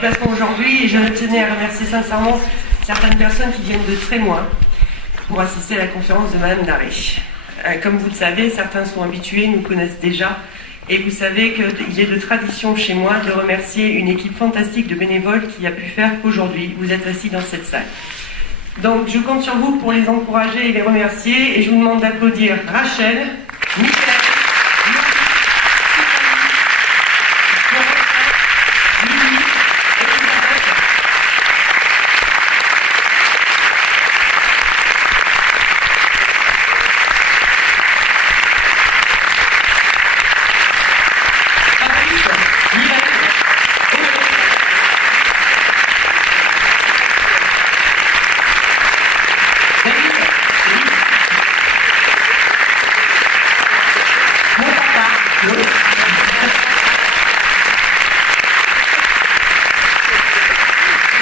déplacement aujourd'hui et je tenais à remercier sincèrement certaines personnes qui viennent de très loin pour assister à la conférence de Madame Darré. Comme vous le savez, certains sont habitués, nous connaissent déjà, et vous savez qu'il est de tradition chez moi de remercier une équipe fantastique de bénévoles qui a pu faire qu'aujourd'hui vous êtes assis dans cette salle. Donc je compte sur vous pour les encourager et les remercier, et je vous demande d'applaudir Rachel, Michael,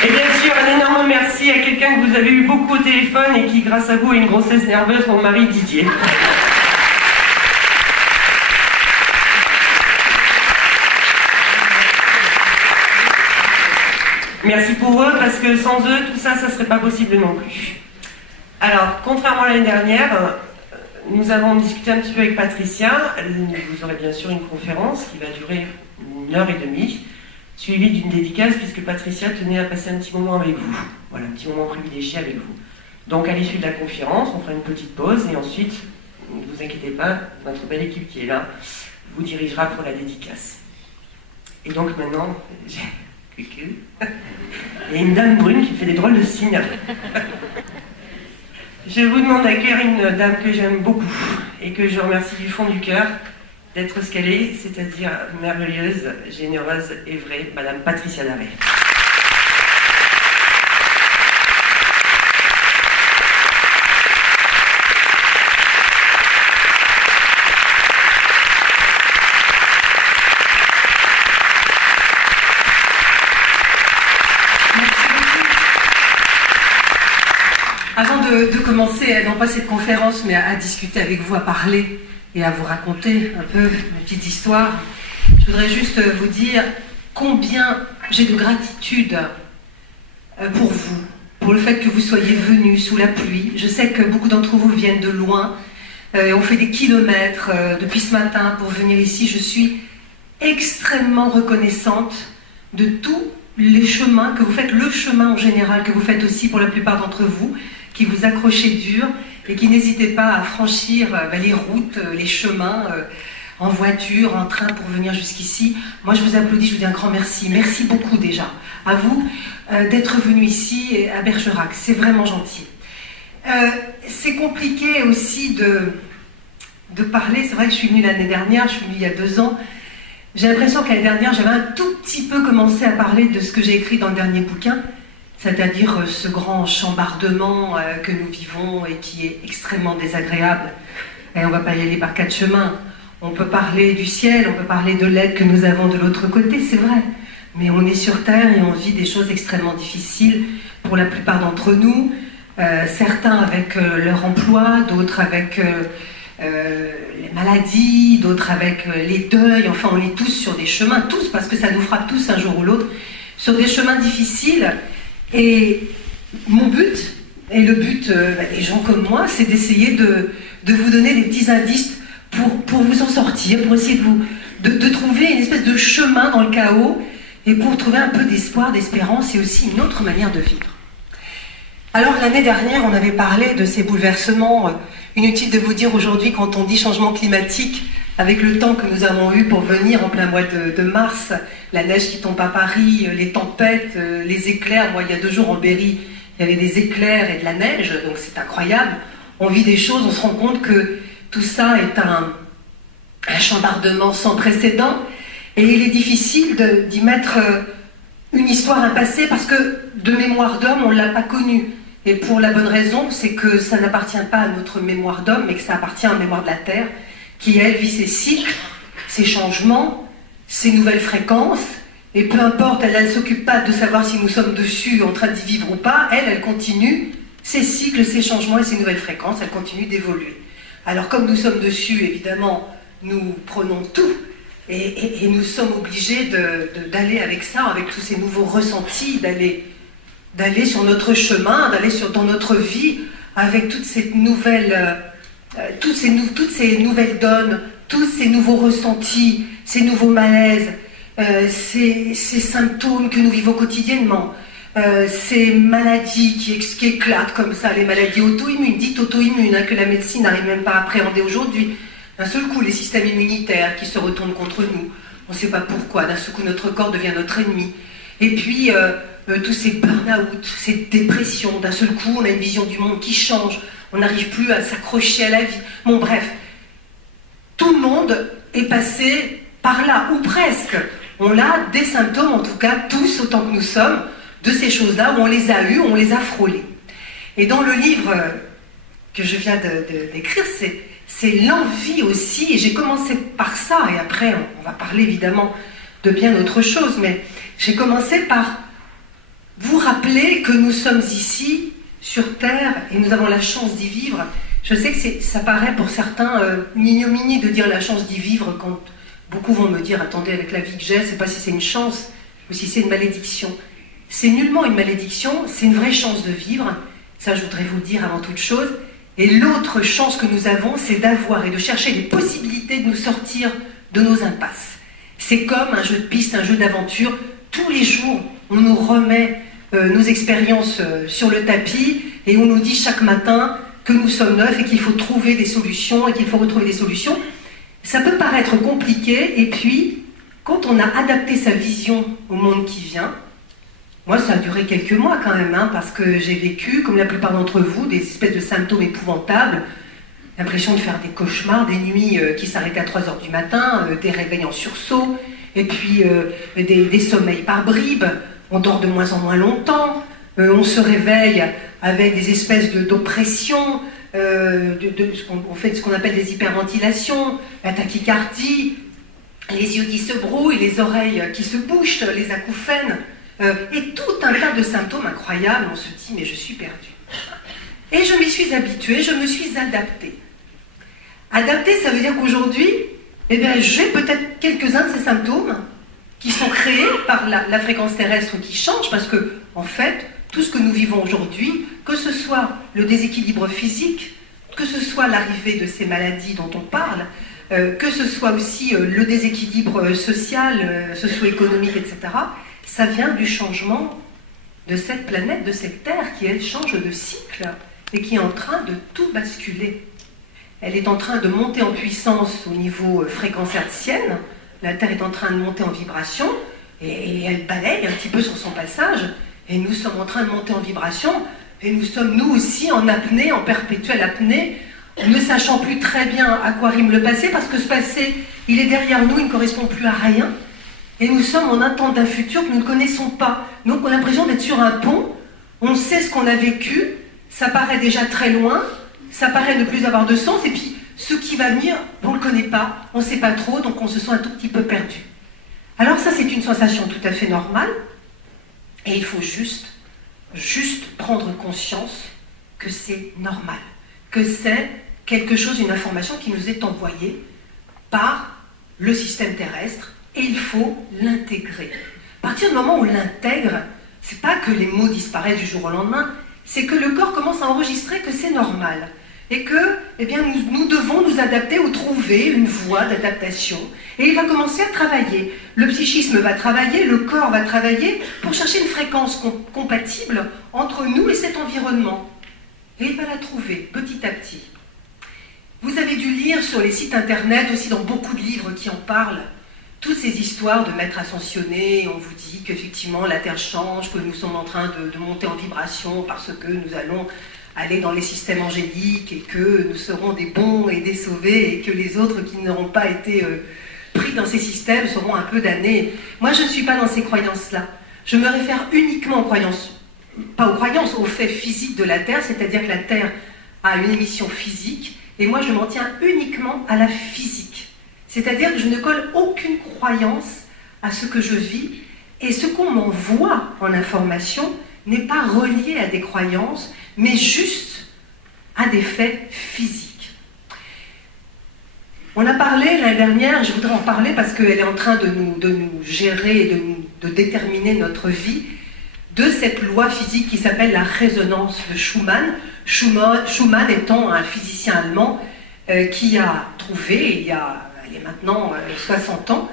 et bien sûr, un énorme merci à quelqu'un que vous avez eu beaucoup au téléphone et qui, grâce à vous, a une grossesse nerveuse, mon mari Didier. Merci pour eux, parce que sans eux, tout ça, ça ne serait pas possible non plus. Alors, contrairement à l'année dernière, nous avons discuté un petit peu avec Patricia. Vous aurez bien sûr une conférence qui va durer 1h30. Suivi d'une dédicace, puisque Patricia tenait à passer un petit moment avec vous. Voilà, un petit moment privilégié avec vous. Donc à l'issue de la conférence, on fera une petite pause, et ensuite, ne vous inquiétez pas, notre belle équipe qui est là vous dirigera pour la dédicace. Et donc maintenant, j'ai il y a une dame brune qui fait des drôles de signes. Je vous demande d'accueillir une dame que j'aime beaucoup, et que je remercie du fond du cœur d'être ce qu'elle est, c'est-à-dire merveilleuse, généreuse et vraie, Madame Patricia Darré. Avant de commencer, non pas cette conférence, mais à discuter avec vous, à parler et à vous raconter un peu une petite histoire, je voudrais juste vous dire combien j'ai de gratitude pour vous, pour le fait que vous soyez venus sous la pluie. Je sais que beaucoup d'entre vous viennent de loin, ont fait des kilomètres depuis ce matin pour venir ici. Je suis extrêmement reconnaissante de tous les chemins que vous faites, le chemin en général que vous faites aussi pour la plupart d'entre vous, qui vous accrochez dur et qui n'hésitez pas à franchir les routes, les chemins, en voiture, en train pour venir jusqu'ici. Moi je vous applaudis, je vous dis un grand merci. Merci beaucoup déjà à vous d'être venu ici à Bergerac, c'est vraiment gentil. C'est compliqué aussi de parler, c'est vrai que je suis venue l'année dernière, je suis venue il y a 2 ans. J'ai l'impression que l'année dernière j'avais un tout petit peu commencé à parler de ce que j'ai écrit dans le dernier bouquin, c'est-à-dire ce grand chambardement que nous vivons et qui est extrêmement désagréable. Et on ne va pas y aller par 4 chemins. On peut parler du ciel, on peut parler de l'aide que nous avons de l'autre côté, c'est vrai. Mais on est sur Terre et on vit des choses extrêmement difficiles pour la plupart d'entre nous. Certains avec leur emploi, d'autres avec les maladies, d'autres avec les deuils. Enfin, on est tous sur des chemins, tous, parce que ça nous frappe tous un jour ou l'autre, sur des chemins difficiles. Et mon but, et le but des gens comme moi, c'est d'essayer de vous donner des petits indices pour vous en sortir, pour essayer de trouver une espèce de chemin dans le chaos, et pour trouver un peu d'espoir, d'espérance, et aussi une autre manière de vivre. Alors l'année dernière, on avait parlé de ces bouleversements. Inutile de vous dire aujourd'hui, quand on dit changement climatique, avec le temps que nous avons eu pour venir en plein mois de mars, la neige qui tombe à Paris, les tempêtes, les éclairs. Moi, il y a 2 jours en Berry, il y avait des éclairs et de la neige, donc c'est incroyable. On vit des choses, on se rend compte que tout ça est un chambardement sans précédent, et il est difficile d'y mettre une histoire, un passé, parce que de mémoire d'homme, on ne l'a pas connu. Et pour la bonne raison, c'est que ça n'appartient pas à notre mémoire d'homme, mais que ça appartient à la mémoire de la Terre, qui, elle, vit ses cycles, ses changements, ses nouvelles fréquences, et peu importe, elle ne s'occupe pas de savoir si nous sommes dessus, en train d'y vivre ou pas, elle continue ses cycles, ses changements et ses nouvelles fréquences, elle continue d'évoluer. Alors comme nous sommes dessus, évidemment, nous prenons tout Et nous sommes obligés d'aller avec ça, avec tous ces nouveaux ressentis, d'aller sur notre chemin, d'aller dans notre vie, avec toutes ces nouvelles, toutes ces nouvelles donnes, tous ces nouveaux ressentis, ces nouveaux malaises, ces symptômes que nous vivons quotidiennement, ces maladies qui éclatent comme ça, les maladies auto-immunes, dites auto-immunes, hein, que la médecine n'arrive même pas à appréhender aujourd'hui. D'un seul coup, les systèmes immunitaires qui se retournent contre nous, on ne sait pas pourquoi, d'un seul coup notre corps devient notre ennemi. Et puis tous ces burn-out, ces dépressions, d'un seul coup on a une vision du monde qui change, on n'arrive plus à s'accrocher à la vie. Bon bref, tout le monde est passé par là, ou presque. On a des symptômes, en tout cas tous autant que nous sommes, de ces choses-là, où on les a eues, où on les a frôlées. Et dans le livre que je viens d'écrire, c'est l'envie aussi, et j'ai commencé par ça, et après on va parler évidemment de bien d'autres choses, mais j'ai commencé par vous rappeler que nous sommes ici, sur Terre, et nous avons la chance d'y vivre. Je sais que ça paraît pour certains une ignominie de dire la chance d'y vivre, quand beaucoup vont me dire, attendez, avec la vie que j'ai, je ne sais pas si c'est une chance, ou si c'est une malédiction. C'est nullement une malédiction, c'est une vraie chance de vivre, ça je voudrais vous le dire avant toute chose. Et l'autre chance que nous avons, c'est d'avoir et de chercher des possibilités de nous sortir de nos impasses. C'est comme un jeu de piste, un jeu d'aventure. Tous les jours, on nous remet nos expériences sur le tapis et on nous dit chaque matin que nous sommes neufs et qu'il faut trouver des solutions et qu'il faut retrouver des solutions. Ça peut paraître compliqué, et puis, quand on a adapté sa vision au monde qui vient, moi, ça a duré quelques mois quand même, hein, parce que j'ai vécu, comme la plupart d'entre vous, des espèces de symptômes épouvantables, l'impression de faire des cauchemars, des nuits qui s'arrêtaient à 3 h du matin, des réveils en sursaut, et puis des sommeils par bribes, on dort de moins en moins longtemps, on se réveille avec des espèces d'oppression, on fait ce qu'on appelle des hyperventilations, la tachycardie, les yeux qui se brouillent, les oreilles qui se bouchent, les acouphènes, et tout un tas de symptômes incroyables. On se dit, mais je suis perdue. Et je m'y suis habituée, je me suis adaptée. Adaptée, ça veut dire qu'aujourd'hui, eh bien, j'ai peut-être quelques-uns de ces symptômes qui sont créés par la fréquence terrestre qui change, parce que, en fait, tout ce que nous vivons aujourd'hui, que ce soit le déséquilibre physique, que ce soit l'arrivée de ces maladies dont on parle, que ce soit aussi le déséquilibre social, socio-économique, etc., ça vient du changement de cette planète, de cette Terre, qui, elle, change de cycle et qui est en train de tout basculer. Elle est en train de monter en puissance au niveau fréquence hertzienne, la Terre est en train de monter en vibration, et elle balaye un petit peu sur son passage, et nous sommes en train de monter en vibration, et nous sommes, nous aussi, en apnée, en perpétuelle apnée, ne sachant plus très bien à quoi rime le passé, parce que ce passé, il est derrière nous, il ne correspond plus à rien, et nous sommes en attente d'un futur que nous ne connaissons pas. Donc on a l'impression d'être sur un pont, on sait ce qu'on a vécu, ça paraît déjà très loin, ça paraît ne plus avoir de sens, et puis ce qui va venir, on ne le connaît pas, on ne sait pas trop, donc on se sent un tout petit peu perdu. Alors ça, c'est une sensation tout à fait normale, et il faut juste prendre conscience que c'est normal, que c'est quelque chose, une information qui nous est envoyée par le système terrestre, et il faut l'intégrer. À partir du moment où on l'intègre, c'est pas que les mots disparaissent du jour au lendemain, c'est que le corps commence à enregistrer que c'est normal, et que eh bien, nous devons nous adapter ou trouver une voie d'adaptation, et il va commencer à travailler. Le psychisme va travailler, le corps va travailler pour chercher une fréquence compatible entre nous et cet environnement. Et il va la trouver petit à petit. Vous avez dû lire sur les sites internet, aussi dans beaucoup de livres qui en parlent, toutes ces histoires de maîtres ascensionnés. On vous dit qu'effectivement la Terre change, que nous sommes en train de monter en vibration parce que nous allons aller dans les systèmes angéliques et que nous serons des bons et des sauvés et que les autres qui n'auront pas été pris dans ces systèmes seront un peu damnés. Moi, je ne suis pas dans ces croyances-là. Je me réfère uniquement aux croyances, pas aux croyances, aux faits physiques de la Terre, c'est-à-dire que la Terre a une émission physique et moi, je m'en tiens uniquement à la physique. C'est-à-dire que je ne colle aucune croyance à ce que je vis, et ce qu'on m'envoie en information n'est pas relié à des croyances, mais juste à des faits physiques. On a parlé l'année dernière, je voudrais en parler parce qu'elle est en train de nous gérer, de déterminer notre vie, de cette loi physique qui s'appelle la résonance de Schumann. Schumann étant un physicien allemand qui a trouvé, il est maintenant 60 ans,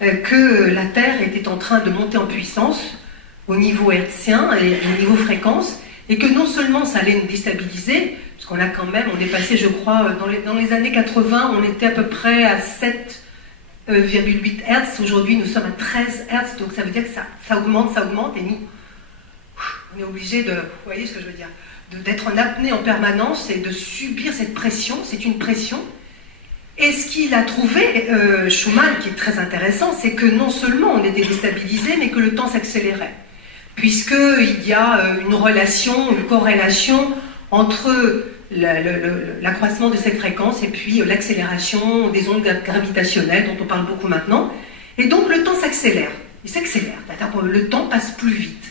que la Terre était en train de monter en puissance au niveau hertzien et au niveau fréquence, et que non seulement ça allait nous déstabiliser, parce qu'on a quand même, on est passé, je crois, dans les années 80, on était à peu près à 7,8 Hertz. Aujourd'hui, nous sommes à 13 Hertz, donc ça veut dire que ça augmente, et nous, on est obligé de, vous voyez ce que je veux dire, d'être en apnée en permanence et de subir cette pression. C'est une pression. Et ce qu'il a trouvé, Schumann, qui est très intéressant, c'est que non seulement on était déstabilisé, mais que le temps s'accélérait. Puisqu'il y a une relation, une corrélation entre l'accroissement de cette fréquence et puis l'accélération des ondes gravitationnelles dont on parle beaucoup maintenant. Et donc le temps s'accélère. Il s'accélère. Le temps passe plus vite.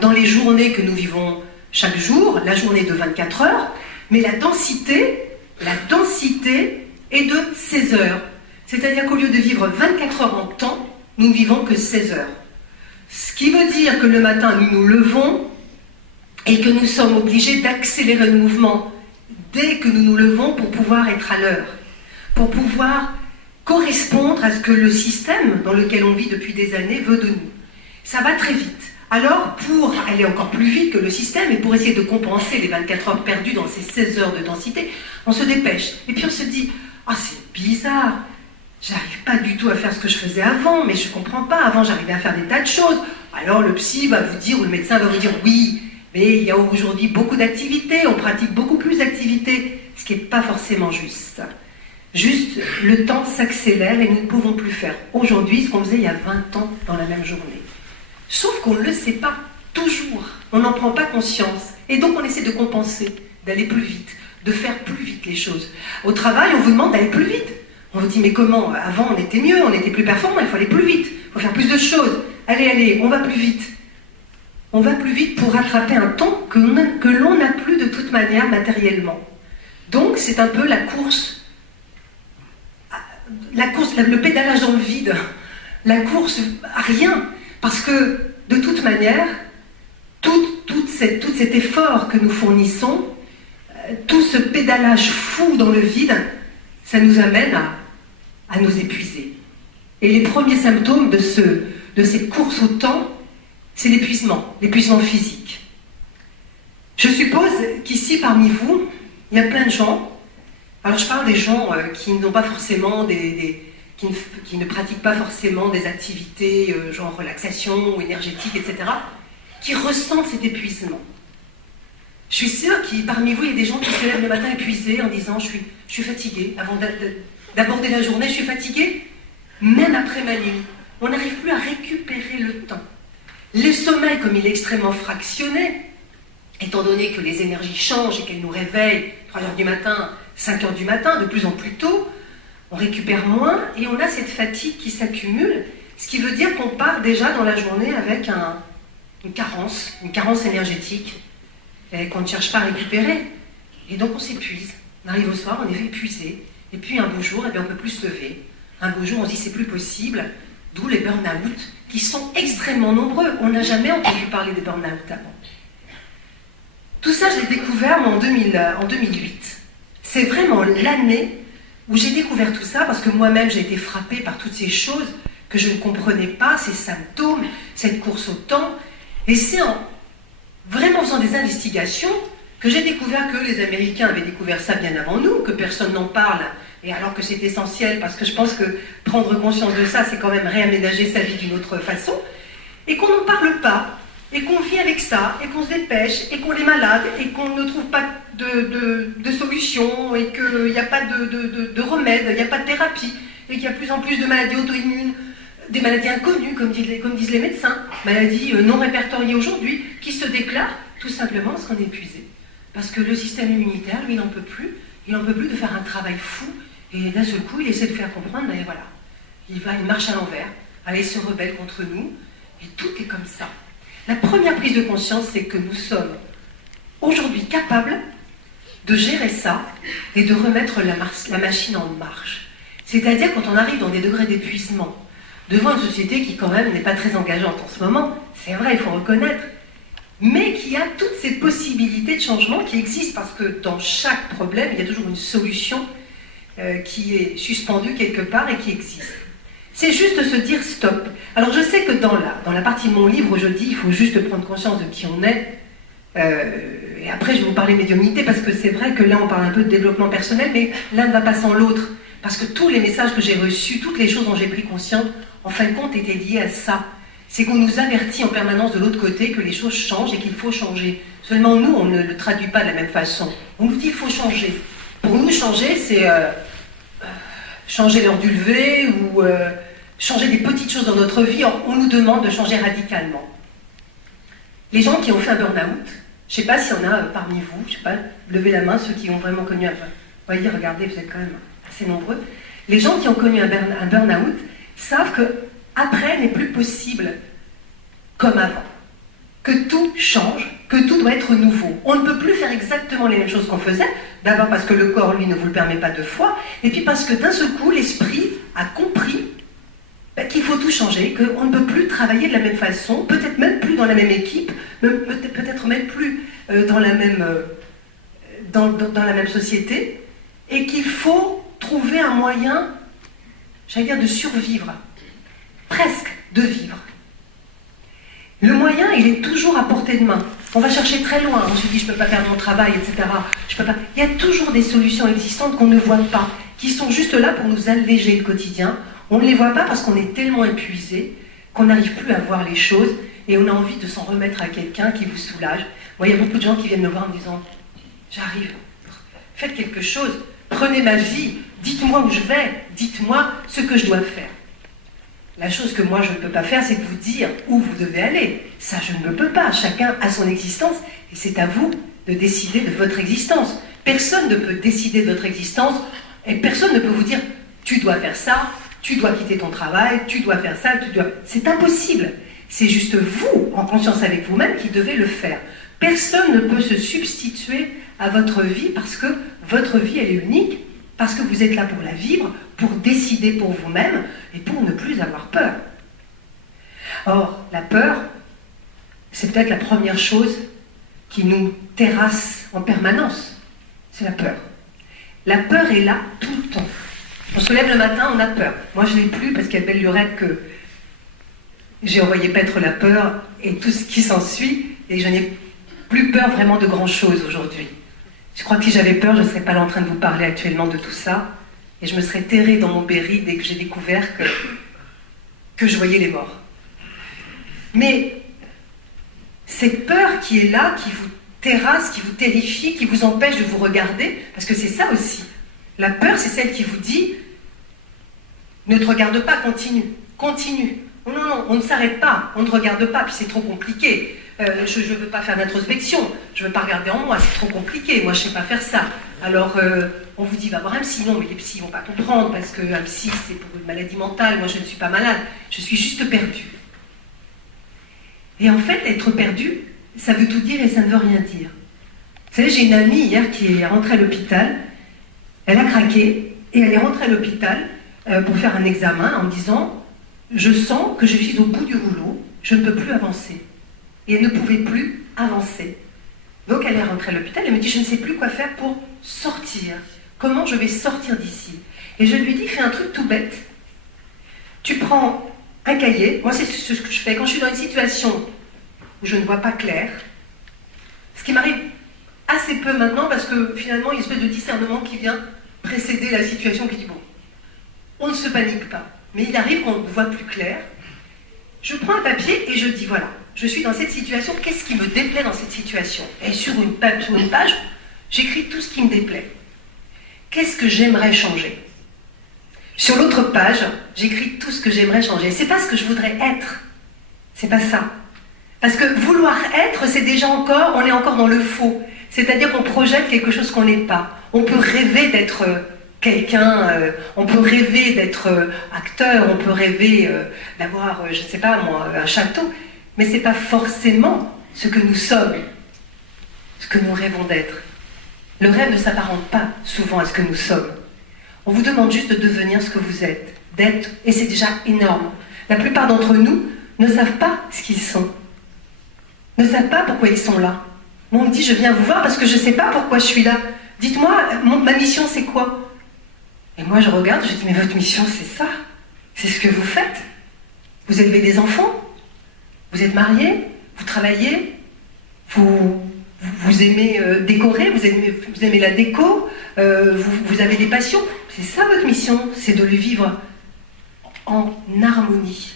Dans les journées que nous vivons chaque jour, la journée de 24 heures, mais la densité est de 16 heures. C'est-à-dire qu'au lieu de vivre 24 heures en temps, nous vivons que 16 heures. Ce qui veut dire que le matin, nous nous levons et que nous sommes obligés d'accélérer le mouvement dès que nous nous levons pour pouvoir être à l'heure, pour pouvoir correspondre à ce que le système dans lequel on vit depuis des années veut de nous. Ça va très vite. Alors, pour aller encore plus vite que le système et pour essayer de compenser les 24 heures perdues dans ces 16 heures de densité, on se dépêche. Et puis on se dit, ah, c'est bizarre, j'arrive pas du tout à faire ce que je faisais avant, mais je comprends pas, avant j'arrivais à faire des tas de choses. Alors le psy va vous dire, ou le médecin va vous dire, oui, mais il y a aujourd'hui beaucoup d'activités, on pratique beaucoup plus d'activités, ce qui n'est pas forcément juste. Juste, le temps s'accélère et nous ne pouvons plus faire aujourd'hui ce qu'on faisait il y a 20 ans dans la même journée. Sauf qu'on ne le sait pas, toujours. On n'en prend pas conscience. Et donc on essaie de compenser, d'aller plus vite, de faire plus vite les choses. Au travail, on vous demande d'aller plus vite. On vous dit, mais comment? Avant, on était mieux, on était plus performant, il faut aller plus vite, il faut faire plus de choses. Allez, on va plus vite. On va plus vite pour rattraper un temps que l'on n'a plus de toute manière matériellement. Donc, c'est un peu la course, le pédalage dans le vide, la course à rien. Parce que, de toute manière, tout cet effort que nous fournissons, tout ce pédalage fou dans le vide, ça nous amène à nous épuiser. Et les premiers symptômes de cette course au temps, c'est l'épuisement physique. Je suppose qu'ici, parmi vous, il y a plein de gens, alors je parle des gens qui n'ont pas forcément qui ne pratiquent pas forcément des activités genre relaxation ou énergétique, etc., qui ressentent cet épuisement. Je suis sûre que parmi vous, il y a des gens qui se lèvent le matin épuisés en disant « je suis fatigué, avant d'aborder la journée, je suis fatigué », même après ma nuit. On n'arrive plus à récupérer le temps. Le sommeil, comme il est extrêmement fractionné, étant donné que les énergies changent et qu'elles nous réveillent 3h du matin, 5h du matin, de plus en plus tôt, on récupère moins et on a cette fatigue qui s'accumule, ce qui veut dire qu'on part déjà dans la journée avec une carence énergétique qu'on ne cherche pas à récupérer. Et donc on s'épuise. On arrive au soir, on est épuisé. Et puis un beau jour, on ne peut plus se lever. Un beau jour, on se dit c'est plus possible. D'où les burn-out qui sont extrêmement nombreux. On n'a jamais entendu parler des burn-out avant. Tout ça, je l'ai découvert en 2008. C'est vraiment l'année où j'ai découvert tout ça, parce que moi-même j'ai été frappée par toutes ces choses que je ne comprenais pas, ces symptômes, cette course au temps. Et c'est en vraiment faisant des investigations que j'ai découvert que les Américains avaient découvert ça bien avant nous, que personne n'en parle, et alors que c'est essentiel, parce que je pense que prendre conscience de ça, c'est quand même réaménager sa vie d'une autre façon, et qu'on n'en parle pas, et qu'on vit avec ça, et qu'on se dépêche, et qu'on est malade, et qu'on ne trouve pas de solution, et qu'il n'y a pas de remède, il n'y a pas de thérapie, et qu'il y a de plus en plus de maladies auto-immunes, des maladies inconnues, comme disent les médecins, maladies non répertoriées aujourd'hui, qui se déclarent tout simplement parce qu'on est épuisé. Parce que le système immunitaire, lui, il n'en peut plus de faire un travail fou, et d'un seul coup, il essaie de faire comprendre, ben voilà, il marche à l'envers, il se rebelle contre nous, et tout est comme ça. La première prise de conscience, c'est que nous sommes aujourd'hui capables de gérer ça et de remettre la machine en marche. C'est-à-dire quand on arrive dans des degrés d'épuisement, devant une société qui quand même n'est pas très engageante en ce moment, c'est vrai, il faut reconnaître, mais qui a toutes ces possibilités de changement qui existent, parce que dans chaque problème, il y a toujours une solution qui est suspendue quelque part et qui existe. C'est juste se dire stop. Alors je sais que dans la partie de mon livre, je dis il faut juste prendre conscience de qui on est, et après je vais vous parler médiumnité, parce que c'est vrai que là on parle un peu de développement personnel, mais l'un ne va pas sans l'autre, parce que tous les messages que j'ai reçus, toutes les choses dont j'ai pris conscience, en fin de compte étaient liées à ça. C'est qu'on nous avertit en permanence de l'autre côté que les choses changent et qu'il faut changer. Seulement nous, on ne le traduit pas de la même façon. On nous dit il faut changer. Pour nous, changer, c'est changer l'heure du lever ou changer des petites choses dans notre vie. On nous demande de changer radicalement. Les gens qui ont fait un burn-out, je ne sais pas s'il y en a parmi vous, je ne sais pas, levez la main ceux qui ont vraiment connu un... Voyez, regardez, vous êtes quand même assez nombreux. Les gens qui ont connu un burn-out savent que après n'est plus possible comme avant. Que tout change, que tout doit être nouveau. On ne peut plus faire exactement les mêmes choses qu'on faisait, d'abord parce que le corps, lui, ne vous le permet pas deux fois, et puis parce que d'un seul coup, l'esprit a compris qu'il faut tout changer, qu'on ne peut plus travailler de la même façon, peut-être même plus dans la même équipe, peut-être même plus dans la même société, et qu'il faut trouver un moyen, j'allais dire, de survivre, presque de vivre. Le moyen, il est toujours à portée de main. On va chercher très loin, on se dit je ne peux pas faire mon travail, etc. Je peux pas. Il y a toujours des solutions existantes qu'on ne voit pas, qui sont juste là pour nous alléger le quotidien. On ne les voit pas parce qu'on est tellement épuisé qu'on n'arrive plus à voir les choses et on a envie de s'en remettre à quelqu'un qui vous soulage. Moi, il y a beaucoup de gens qui viennent me voir en me disant j'arrive, faites quelque chose, prenez ma vie, dites-moi où je vais, dites-moi ce que je dois faire. La chose que moi je ne peux pas faire, c'est de vous dire où vous devez aller. Ça, je ne le peux pas. Chacun a son existence et c'est à vous de décider de votre existence. Personne ne peut décider de votre existence et personne ne peut vous dire tu dois faire ça, tu dois quitter ton travail, tu dois faire ça, tu dois... C'est impossible. C'est juste vous, en conscience avec vous-même, qui devez le faire. Personne ne peut se substituer à votre vie parce que votre vie, elle est unique, parce que vous êtes là pour la vivre, pour décider pour vous-même et pour ne plus avoir peur. Or, la peur, c'est peut-être la première chose qui nous terrasse en permanence. C'est la peur. La peur est là tout le temps. On se lève le matin, on a peur. Moi, je ne l'ai plus parce qu'il y a belle lurette que j'ai envoyé paître la peur et tout ce qui s'ensuit, et je n'ai plus peur vraiment de grand-chose aujourd'hui. Je crois que si j'avais peur, je ne serais pas là en train de vous parler actuellement de tout ça, et je me serais terrée dans mon Berry dès que j'ai découvert que je voyais les morts. Mais cette peur qui est là, qui vous terrasse, qui vous terrifie, qui vous empêche de vous regarder, parce que c'est ça aussi. La peur, c'est celle qui vous dit « Ne te regarde pas, continue, continue. » Non, non, non, on ne s'arrête pas, on ne regarde pas, puis c'est trop compliqué. Je ne veux pas faire d'introspection, je ne veux pas regarder en moi, c'est trop compliqué, moi je ne sais pas faire ça. Alors on vous dit va voir un psy, non mais les psys ne vont pas comprendre parce qu'un psy c'est pour une maladie mentale, moi je ne suis pas malade, je suis juste perdue. Et en fait être perdu, ça veut tout dire et ça ne veut rien dire. Vous savez, j'ai une amie hier qui est rentrée à l'hôpital, elle a craqué et elle est rentrée à l'hôpital pour faire un examen en me disant je sens que je suis au bout du rouleau, je ne peux plus avancer. Et elle ne pouvait plus avancer. Donc elle est rentrée à l'hôpital, elle me dit je ne sais plus quoi faire pour sortir. Comment je vais sortir d'ici? Et je lui dis fais un truc tout bête. Tu prends un cahier, moi c'est ce que je fais quand je suis dans une situation où je ne vois pas clair, ce qui m'arrive assez peu maintenant parce que finalement il y a une espèce de discernement qui vient précéder la situation qui dit bon, on ne se panique pas, mais il arrive qu'on ne voit plus clair. Je prends un papier et je dis voilà, je suis dans cette situation, qu'est-ce qui me déplaît dans cette situation? Et sur une page, j'écris tout ce qui me déplaît. Qu'est-ce que j'aimerais changer? Sur l'autre page, j'écris tout ce que j'aimerais changer. C'est pas ce que je voudrais être. C'est pas ça. Parce que vouloir être, c'est déjà encore, on est encore dans le faux. C'est-à-dire qu'on projette quelque chose qu'on n'est pas. On peut rêver d'être quelqu'un, on peut rêver d'être acteur, on peut rêver d'avoir, je ne sais pas moi, un château. Mais ce n'est pas forcément ce que nous sommes, ce que nous rêvons d'être. Le rêve ne s'apparente pas souvent à ce que nous sommes. On vous demande juste de devenir ce que vous êtes, d'être, et c'est déjà énorme. La plupart d'entre nous ne savent pas ce qu'ils sont, ne savent pas pourquoi ils sont là. Moi, on me dit, je viens vous voir parce que je ne sais pas pourquoi je suis là. Dites-moi, ma mission, c'est quoi? Et moi, je regarde, je dis, mais votre mission, c'est ça. C'est ce que vous faites. Vous élevez des enfants, vous êtes mariés, vous travaillez, vous aimez décorer, vous aimez la déco, vous avez des passions. C'est ça votre mission, c'est de le vivre en harmonie.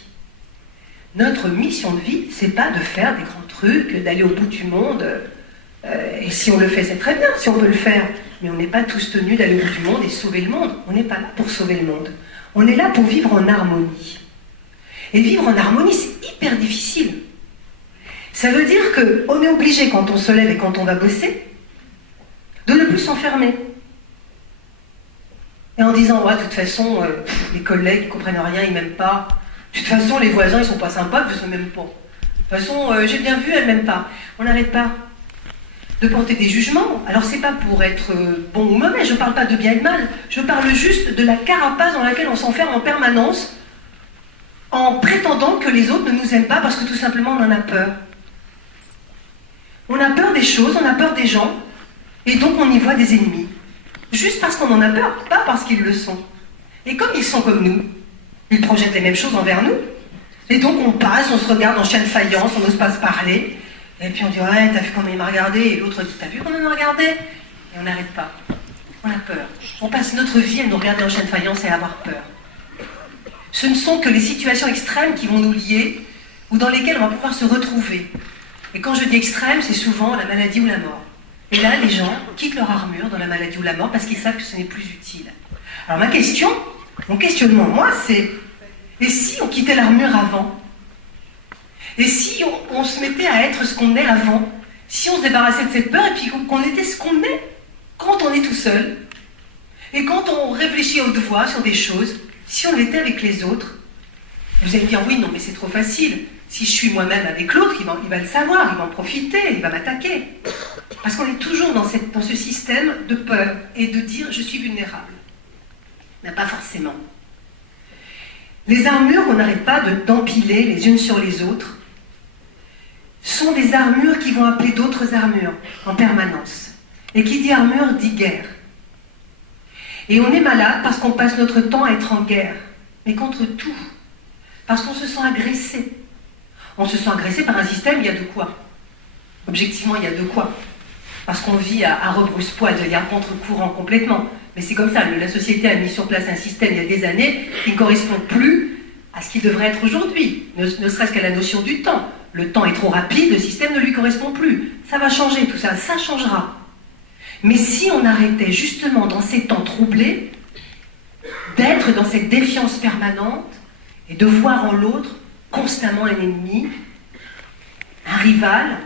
Notre mission de vie, c'est pas de faire des grands trucs, d'aller au bout du monde. Et si on le fait, c'est très bien, si on peut le faire. Mais on n'est pas tous tenus d'aller au bout du monde et sauver le monde. On n'est pas là pour sauver le monde. On est là pour vivre en harmonie. Et vivre en harmonie, c'est hyper difficile. Ça veut dire qu'on est obligé, quand on se lève et quand on va bosser, de ne plus s'enfermer. Et en disant, ouais, de toute façon, les collègues ne comprennent rien, ils ne m'aiment pas. De toute façon, les voisins, ils ne sont pas sympas, ils ne se m'aiment pas. De toute façon, j'ai bien vu, elle ne m'aime pas. On n'arrête pas de porter des jugements. Alors, c'est pas pour être bon ou mauvais, je ne parle pas de bien et de mal. Je parle juste de la carapace dans laquelle on s'enferme en permanence en prétendant que les autres ne nous aiment pas parce que tout simplement, on en a peur. On a peur des choses, on a peur des gens, et donc on y voit des ennemis. Juste parce qu'on en a peur, pas parce qu'ils le sont. Et comme ils sont comme nous, ils projettent les mêmes choses envers nous. Et donc on passe, on se regarde en chien de faïence, on n'ose pas se parler. Et puis on dit, ouais, t'as vu comment il m'a regardé? Et l'autre dit, t'as vu comment il m'a regardé? Et on n'arrête pas. On a peur. On passe notre vie à nous regarder en chien de faïence et à avoir peur. Ce ne sont que les situations extrêmes qui vont nous lier, ou dans lesquelles on va pouvoir se retrouver. Et quand je dis extrême, c'est souvent la maladie ou la mort. Et là, les gens quittent leur armure dans la maladie ou la mort parce qu'ils savent que ce n'est plus utile. Alors ma question, mon questionnement, moi, c'est, et si on quittait l'armure avant? Et si on se mettait à être ce qu'on est avant? Si on se débarrassait de cette peur et puis qu'on était ce qu'on est quand on est tout seul? Et quand on réfléchit à haute voix sur des choses, si on l'était avec les autres? Vous allez me dire, oui, non, mais c'est trop facile. Si je suis moi-même avec l'autre, il va le savoir, il va en profiter, il va m'attaquer. Parce qu'on est toujours dans ce système de peur et de dire, je suis vulnérable. Mais pas forcément. Les armures, on n'arrête pas d'empiler les unes sur les autres, sont des armures qui vont appeler d'autres armures en permanence. Et qui dit armure, dit guerre. Et on est malade parce qu'on passe notre temps à être en guerre, mais contre tout. Parce qu'on se sent agressé. On se sent agressé par un système, il y a de quoi? Objectivement, il y a de quoi? Parce qu'on vit à rebrousse-poil, il y a un contre-courant complètement. Mais c'est comme ça, la société a mis sur place un système il y a des années qui ne correspond plus à ce qu'il devrait être aujourd'hui, ne serait-ce qu'à la notion du temps. Le temps est trop rapide, le système ne lui correspond plus. Ça va changer tout ça, ça changera. Mais si on arrêtait justement dans ces temps troublés, d'être dans cette défiance permanente et de voir en l'autre constamment un ennemi, un rival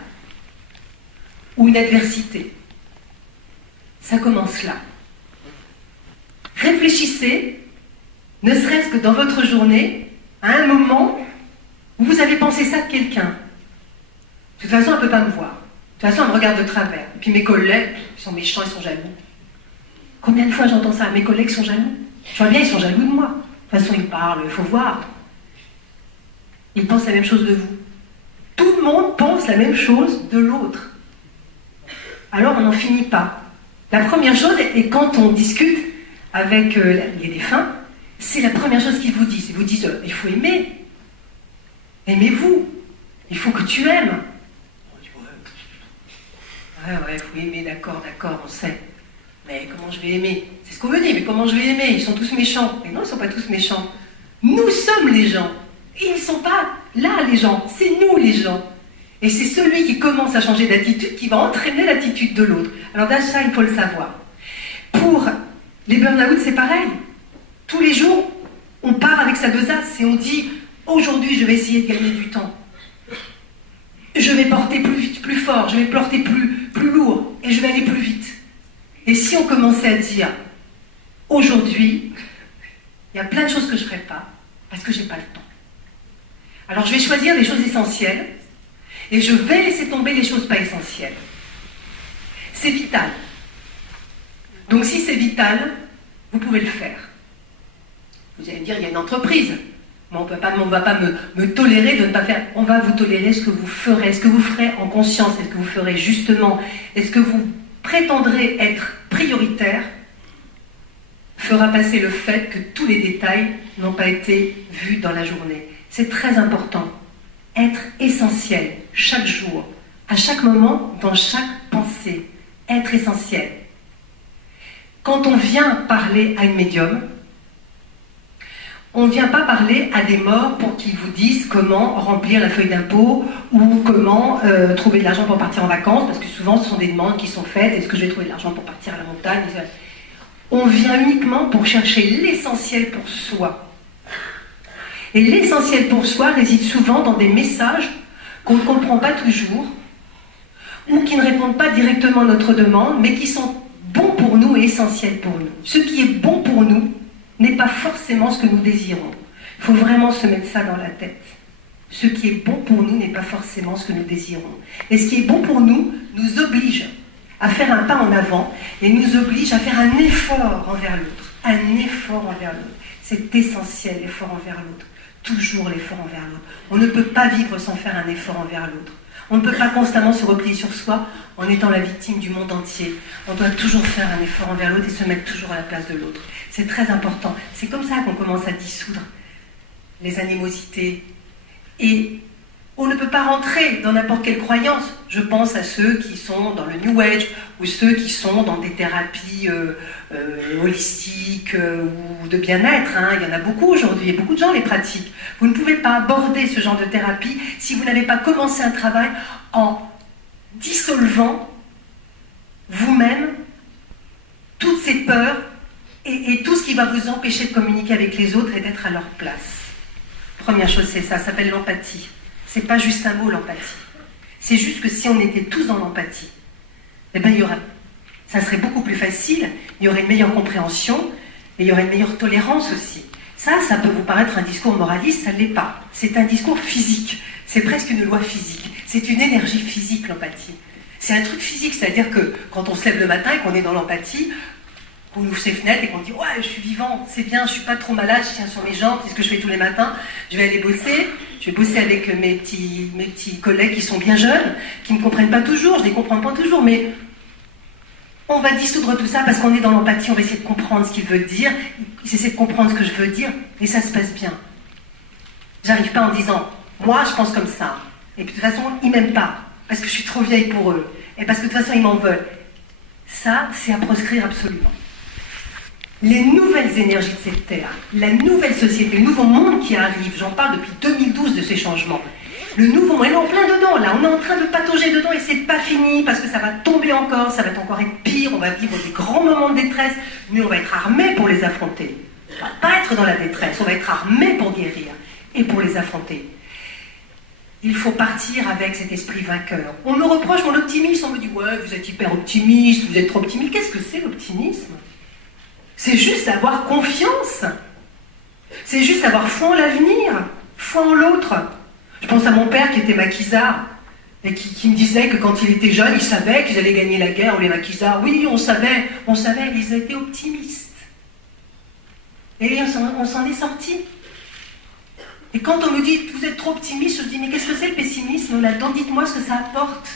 ou une adversité. Ça commence là. Réfléchissez, ne serait-ce que dans votre journée, à un moment où vous avez pensé ça de quelqu'un. De toute façon, elle ne peut pas me voir. De toute façon, elle me regarde de travers. Et puis mes collègues, ils sont méchants, ils sont jaloux. Combien de fois j'entends ça? Mes collègues sont jaloux. Je vois bien, ils sont jaloux de moi. De toute façon, ils parlent, il faut voir. Ils pensent la même chose de vous. Tout le monde pense la même chose de l'autre. Alors on n'en finit pas. La première chose, et quand on discute avec les défunts, c'est la première chose qu'ils vous disent. Ils vous disent, il faut aimer. Aimez-vous. Il faut que tu aimes. On dit, ouais, il faut aimer, d'accord, on sait. Mais comment je vais aimer? C'est ce qu'on me dit, mais comment je vais aimer? Ils sont tous méchants. Mais non, ils ne sont pas tous méchants. Nous sommes les gens. Ils ne sont pas là, les gens. C'est nous, les gens. Et c'est celui qui commence à changer d'attitude qui va entraîner l'attitude de l'autre. Alors ça, il faut le savoir. Pour les burn-out, c'est pareil. Tous les jours, on part avec sa besace et on dit « Aujourd'hui, je vais essayer de gagner du temps. Je vais porter plus vite, plus fort. Je vais porter plus lourd. Et je vais aller plus vite. » Et si on commençait à dire « Aujourd'hui, il y a plein de choses que je ne ferai pas parce que je n'ai pas le temps. Alors je vais choisir les choses essentielles et je vais laisser tomber les choses pas essentielles. » C'est vital. Donc si c'est vital, vous pouvez le faire. Vous allez me dire, il y a une entreprise. Mais on ne va pas me tolérer de ne pas faire. On va vous tolérer ce que vous ferez. Est-ce que vous ferez en conscience? Est-ce que vous ferez justement? Est-ce que vous prétendrez être prioritaire? Fera passer le fait que tous les détails n'ont pas été vus dans la journée. C'est très important. Être essentiel, chaque jour, à chaque moment, dans chaque pensée. Être essentiel. Quand on vient parler à une médium, on ne vient pas parler à des morts pour qu'ils vous disent comment remplir la feuille d'impôt ou comment trouver de l'argent pour partir en vacances, parce que souvent ce sont des demandes qui sont faites. Est-ce que je vais trouver de l'argent pour partir à la montagne? On vient uniquement pour chercher l'essentiel pour soi. Et l'essentiel pour soi réside souvent dans des messages qu'on ne comprend pas toujours ou qui ne répondent pas directement à notre demande, mais qui sont bons pour nous et essentiels pour nous. Ce qui est bon pour nous n'est pas forcément ce que nous désirons. Il faut vraiment se mettre ça dans la tête. Ce qui est bon pour nous n'est pas forcément ce que nous désirons. Et ce qui est bon pour nous nous oblige à faire un pas en avant et nous oblige à faire un effort envers l'autre. Un effort envers l'autre. C'est essentiel, l'effort envers l'autre. Toujours l'effort envers l'autre. On ne peut pas vivre sans faire un effort envers l'autre. On ne peut pas constamment se replier sur soi en étant la victime du monde entier. On doit toujours faire un effort envers l'autre et se mettre toujours à la place de l'autre. C'est très important. C'est comme ça qu'on commence à dissoudre les animosités. Et on ne peut pas rentrer dans n'importe quelle croyance. Je pense à ceux qui sont dans le New Age ou ceux qui sont dans des thérapies holistiques ou de bien-être. Il y en a beaucoup aujourd'hui et beaucoup de gens les pratiquent. Vous ne pouvez pas aborder ce genre de thérapie si vous n'avez pas commencé un travail en dissolvant vous-même toutes ces peurs et tout ce qui va vous empêcher de communiquer avec les autres et d'être à leur place. Première chose, c'est ça s'appelle l'empathie. C'est pas juste un mot, l'empathie. C'est juste que si on était tous dans l'empathie, eh ben, ça serait beaucoup plus facile, il y aurait une meilleure compréhension, et il y aurait une meilleure tolérance aussi. Ça peut vous paraître un discours moraliste, ça ne l'est pas. C'est un discours physique. C'est presque une loi physique. C'est une énergie physique, l'empathie. C'est un truc physique, c'est-à-dire que quand on se lève le matin et qu'on est dans l'empathie, qu'on ouvre ses fenêtres et qu'on dit « Ouais, je suis vivant, c'est bien, je suis pas trop malade, je tiens sur mes jambes, c'est ce que je fais tous les matins, je vais aller bosser, je vais bosser avec mes petits collègues qui sont bien jeunes, qui ne me comprennent pas toujours, je ne les comprends pas toujours, mais on va dissoudre tout ça parce qu'on est dans l'empathie, on va essayer de comprendre ce qu'il veut dire, essayer de comprendre ce que je veux dire, et ça se passe bien. J'arrive pas en disant « Moi, je pense comme ça », et puis de toute façon, ils m'aiment pas, parce que je suis trop vieille pour eux, et parce que de toute façon, ils m'en veulent. Ça, c'est à proscrire absolument. Les nouvelles énergies de cette terre, la nouvelle société, le nouveau monde qui arrive, j'en parle depuis 2012 de ces changements. Le nouveau monde, on est en plein dedans, là, on est en train de patauger dedans et c'est pas fini parce que ça va tomber encore, ça va encore être pire, on va vivre des grands moments de détresse, mais on va être armés pour les affronter. On va pas être dans la détresse, on va être armés pour guérir et pour les affronter. Il faut partir avec cet esprit vainqueur. On me reproche mon optimisme, on me dit « Ouais, vous êtes hyper optimiste, vous êtes trop optimiste. » Qu'est-ce que c'est l'optimisme ? C'est juste avoir confiance. C'est juste avoir foi en l'avenir, foi en l'autre. Je pense à mon père qui était maquisard et qui me disait que quand il était jeune, il savait qu'ils allaient gagner la guerre, les maquisards. Oui, on savait, ils étaient optimistes. Et on s'en est sortis. Et quand on me dit « Vous êtes trop optimiste », je dis « Mais qu'est-ce que c'est le pessimisme là-dedans? Dites-moi ce que ça apporte. »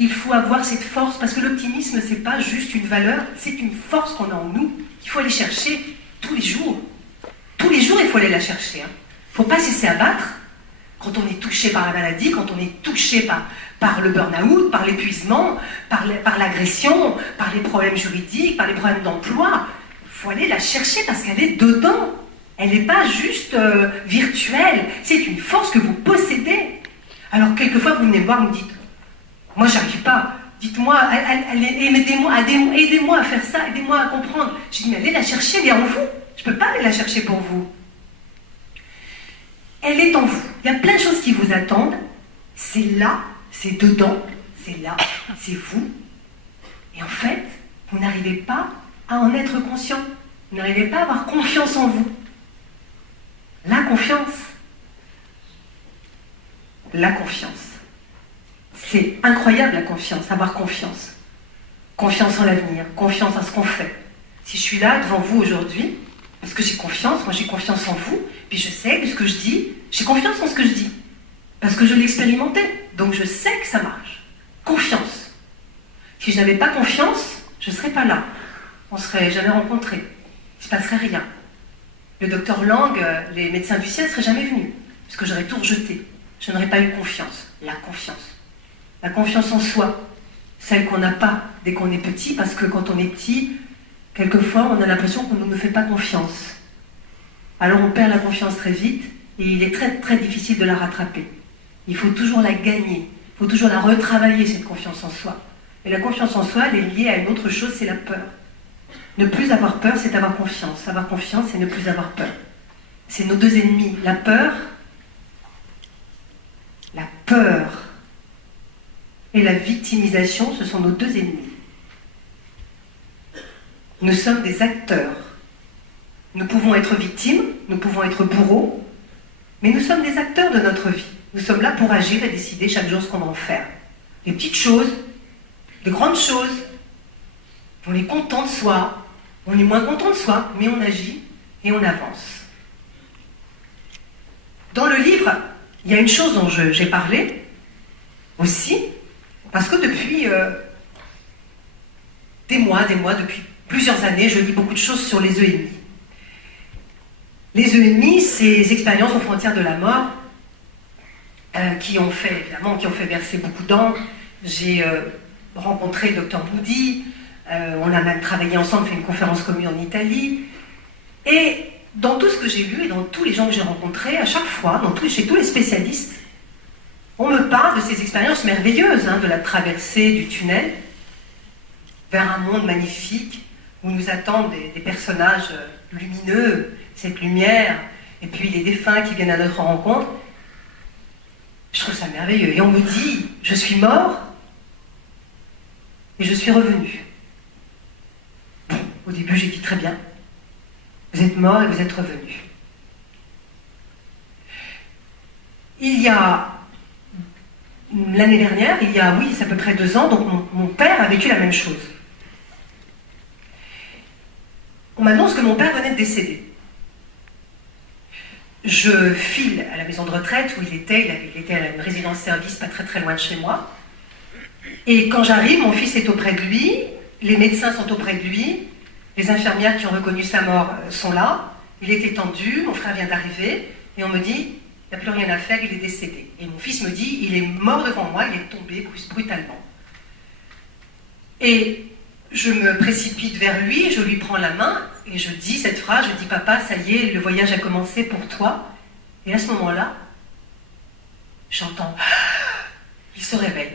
Il faut avoir cette force, parce que l'optimisme, c'est pas juste une valeur, c'est une force qu'on a en nous, qu'il faut aller chercher tous les jours. Tous les jours, il faut aller la chercher. Il ne faut pas se laisser abattre quand on est touché par la maladie, quand on est touché par le burn-out, par l'épuisement, par l'agression, par les problèmes juridiques, par les problèmes d'emploi. Il faut aller la chercher parce qu'elle est dedans. Elle n'est pas juste virtuelle, c'est une force que vous possédez. Alors, quelquefois, vous venez me voir, vous me dites « Moi, j'arrive pas. Dites-moi, aidez-moi à faire ça, aidez-moi à comprendre. » Je dis « Mais allez la chercher, elle est en vous. Je ne peux pas aller la chercher pour vous. » Elle est en vous. Il y a plein de choses qui vous attendent. C'est là, c'est dedans, c'est là, c'est vous. Et en fait, vous n'arrivez pas à en être conscient. Vous n'arrivez pas à avoir confiance en vous. La confiance. La confiance. C'est incroyable la confiance, avoir confiance. Confiance en l'avenir, confiance en ce qu'on fait, Si je suis là devant vous aujourd'hui, parce que j'ai confiance, moi j'ai confiance en vous, puis je sais que ce que je dis, j'ai confiance en ce que je dis, parce que je l'ai expérimenté, donc je sais que ça marche. Confiance. Si je n'avais pas confiance, je ne serais pas là. On ne serait jamais rencontrés. Il ne se passerait rien. Le docteur Lang, les médecins du ciel ne seraient jamais venus, parce que j'aurais tout rejeté. Je n'aurais pas eu confiance. La confiance. La confiance en soi. Celle qu'on n'a pas dès qu'on est petit, parce que quand on est petit, quelquefois, on a l'impression qu'on ne nous fait pas confiance. Alors on perd la confiance très vite, et il est très très difficile de la rattraper. Il faut toujours la gagner, il faut toujours la retravailler, cette confiance en soi. Et la confiance en soi, elle est liée à une autre chose, c'est la peur. Ne plus avoir peur, c'est avoir confiance. Avoir confiance, c'est ne plus avoir peur. C'est nos deux ennemis. La peur et la victimisation, ce sont nos deux ennemis. Nous sommes des acteurs. Nous pouvons être victimes, nous pouvons être bourreaux, mais nous sommes des acteurs de notre vie. Nous sommes là pour agir et décider chaque jour ce qu'on va en faire. Les petites choses, les grandes choses, on est content de soi, on est moins content de soi, mais on agit et on avance. Dans le livre, il y a une chose dont j'ai parlé aussi, parce que depuis des mois, depuis plusieurs années, je lis beaucoup de choses sur les EMI. Les EMI, ces expériences aux frontières de la mort, qui ont fait verser beaucoup d'encre. J'ai rencontré le Dr Moody, on a même travaillé ensemble, fait une conférence commune en Italie. Et dans tout ce que j'ai lu et dans tous les gens que j'ai rencontrés, à chaque fois, chez tous les spécialistes, on me parle de ces expériences merveilleuses, de la traversée du tunnel vers un monde magnifique où nous attendent des personnages lumineux, cette lumière, et puis les défunts qui viennent à notre rencontre. Je trouve ça merveilleux. Et on me dit, je suis mort et je suis revenu. Bon, au début, j'ai dit très bien. Vous êtes mort et vous êtes revenu. Il y a l'année dernière, c'est à peu près 2 ans, donc mon père a vécu la même chose. On m'annonce que mon père venait de décéder. Je file à la maison de retraite où il était à une résidence-service pas très très loin de chez moi. Et quand j'arrive, mon fils est auprès de lui, les médecins sont auprès de lui, les infirmières qui ont reconnu sa mort sont là, il est étendu, mon frère vient d'arriver, et on me dit, il n'y a plus rien à faire, il est décédé. Et mon fils me dit, il est mort devant moi, il est tombé brutalement. Et je me précipite vers lui, je lui prends la main, et je dis cette phrase, je dis, papa, ça y est, le voyage a commencé pour toi. Et à ce moment-là, j'entends, il se réveille.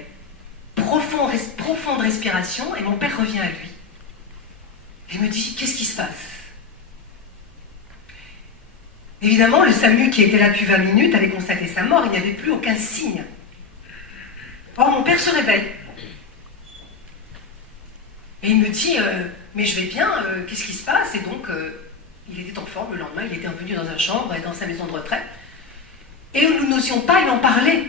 Profonde respiration, et mon père revient à lui. Il me dit, qu'est-ce qui se passe? Évidemment, le SAMU qui était là depuis 20 minutes avait constaté sa mort, il n'y avait plus aucun signe. Or, mon père se réveille. Et il me dit, mais je vais bien, qu'est-ce qui se passe? Et donc, il était en forme le lendemain, il était revenu dans sa chambre et dans sa maison de retraite. Et nous n'osions pas lui en parler,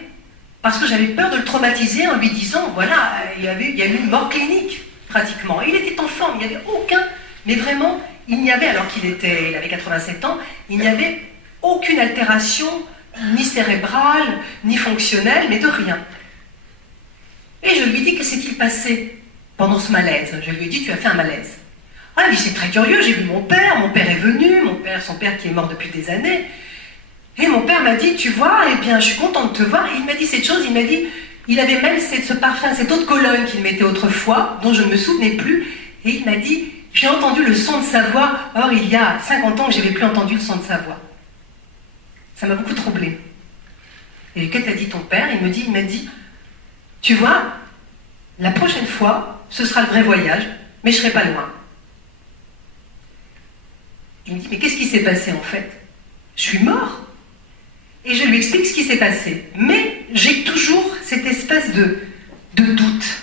parce que j'avais peur de le traumatiser en lui disant, voilà, il y a eu une mort clinique, pratiquement. Et il était en forme, il n'y avait aucun, mais vraiment, il n'y avait, alors qu'il avait 87 ans, il n'y avait aucune altération, ni cérébrale, ni fonctionnelle, mais de rien. Et je lui dis, que s'est-il passé pendant ce malaise? Je lui ai dit, tu as fait un malaise. Ah, il dit, c'est très curieux, j'ai vu mon père est venu, son père qui est mort depuis des années. Et mon père m'a dit, tu vois, eh bien, je suis content de te voir. Et il m'a dit cette chose, il m'a dit, il avait même ce parfum, cette eau de Cologne qu'il mettait autrefois, dont je ne me souvenais plus. Et il m'a dit, j'ai entendu le son de sa voix. Or, il y a 50 ans que je n'avais plus entendu le son de sa voix. Ça m'a beaucoup troublée. Et qu'est-ce qu'a dit ton père? Il m'a dit, tu vois, la prochaine fois, ce sera le vrai voyage, mais je ne serai pas loin. Il me dit, mais qu'est-ce qui s'est passé en fait? Je suis mort. Et je lui explique ce qui s'est passé. Mais j'ai toujours cette espèce de doute.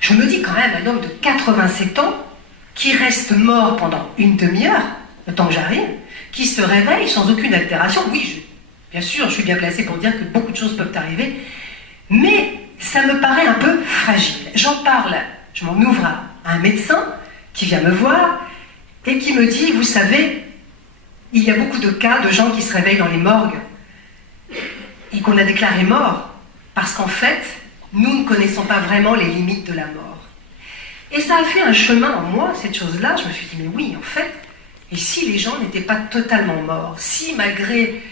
Je me dis quand même, un homme de 87 ans, qui reste mort pendant une demi-heure, le temps que j'arrive, qui se réveille sans aucune altération. Oui, bien sûr, je suis bien placée pour dire que beaucoup de choses peuvent arriver, mais ça me paraît un peu fragile. J'en parle, je m'en ouvre à un médecin, qui vient me voir et qui me dit, vous savez, il y a beaucoup de cas de gens qui se réveillent dans les morgues et qu'on a déclaré morts parce qu'en fait, nous ne connaissons pas vraiment les limites de la mort. Et ça a fait un chemin en moi, cette chose-là. Je me suis dit, mais oui, en fait, et si les gens n'étaient pas totalement morts, si malgré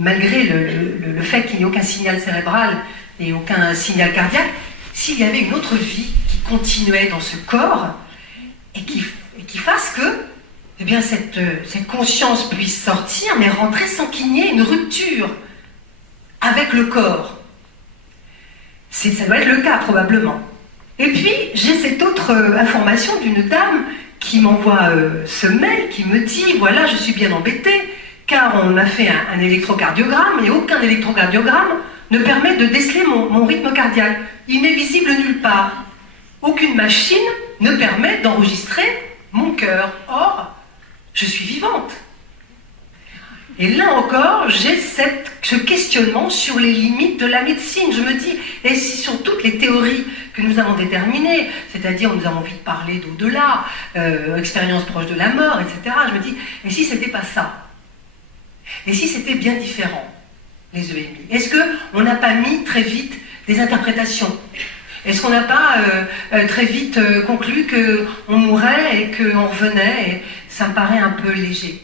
le fait qu'il n'y ait aucun signal cérébral et aucun signal cardiaque, s'il y avait une autre vie qui continuait dans ce corps et qui fasse que eh bien, cette conscience puisse sortir, mais rentrer sans qu'il n'y ait une rupture avec le corps. Ça doit être le cas, probablement. Et puis, j'ai cette autre information d'une dame qui m'envoie ce mail, qui me dit, voilà, je suis bien embêtée, car on a fait un électrocardiogramme, et aucun électrocardiogramme ne permet de déceler mon rythme cardiaque. Il n'est visible nulle part. Aucune machine ne permet d'enregistrer mon cœur. Or, je suis vivante. Et là encore, j'ai ce questionnement sur les limites de la médecine. Je me dis, et si sur toutes les théories que nous avons déterminées, c'est-à-dire nous avons envie de parler d'au-delà, expérience proche de la mort, etc., je me dis, et si c'était pas ça? Et si c'était bien différent, les EMI? Est-ce qu'on n'a pas mis très vite des interprétations? Est-ce qu'on n'a pas très vite conclu qu'on mourait et qu'on revenait? Et ça me paraît un peu léger.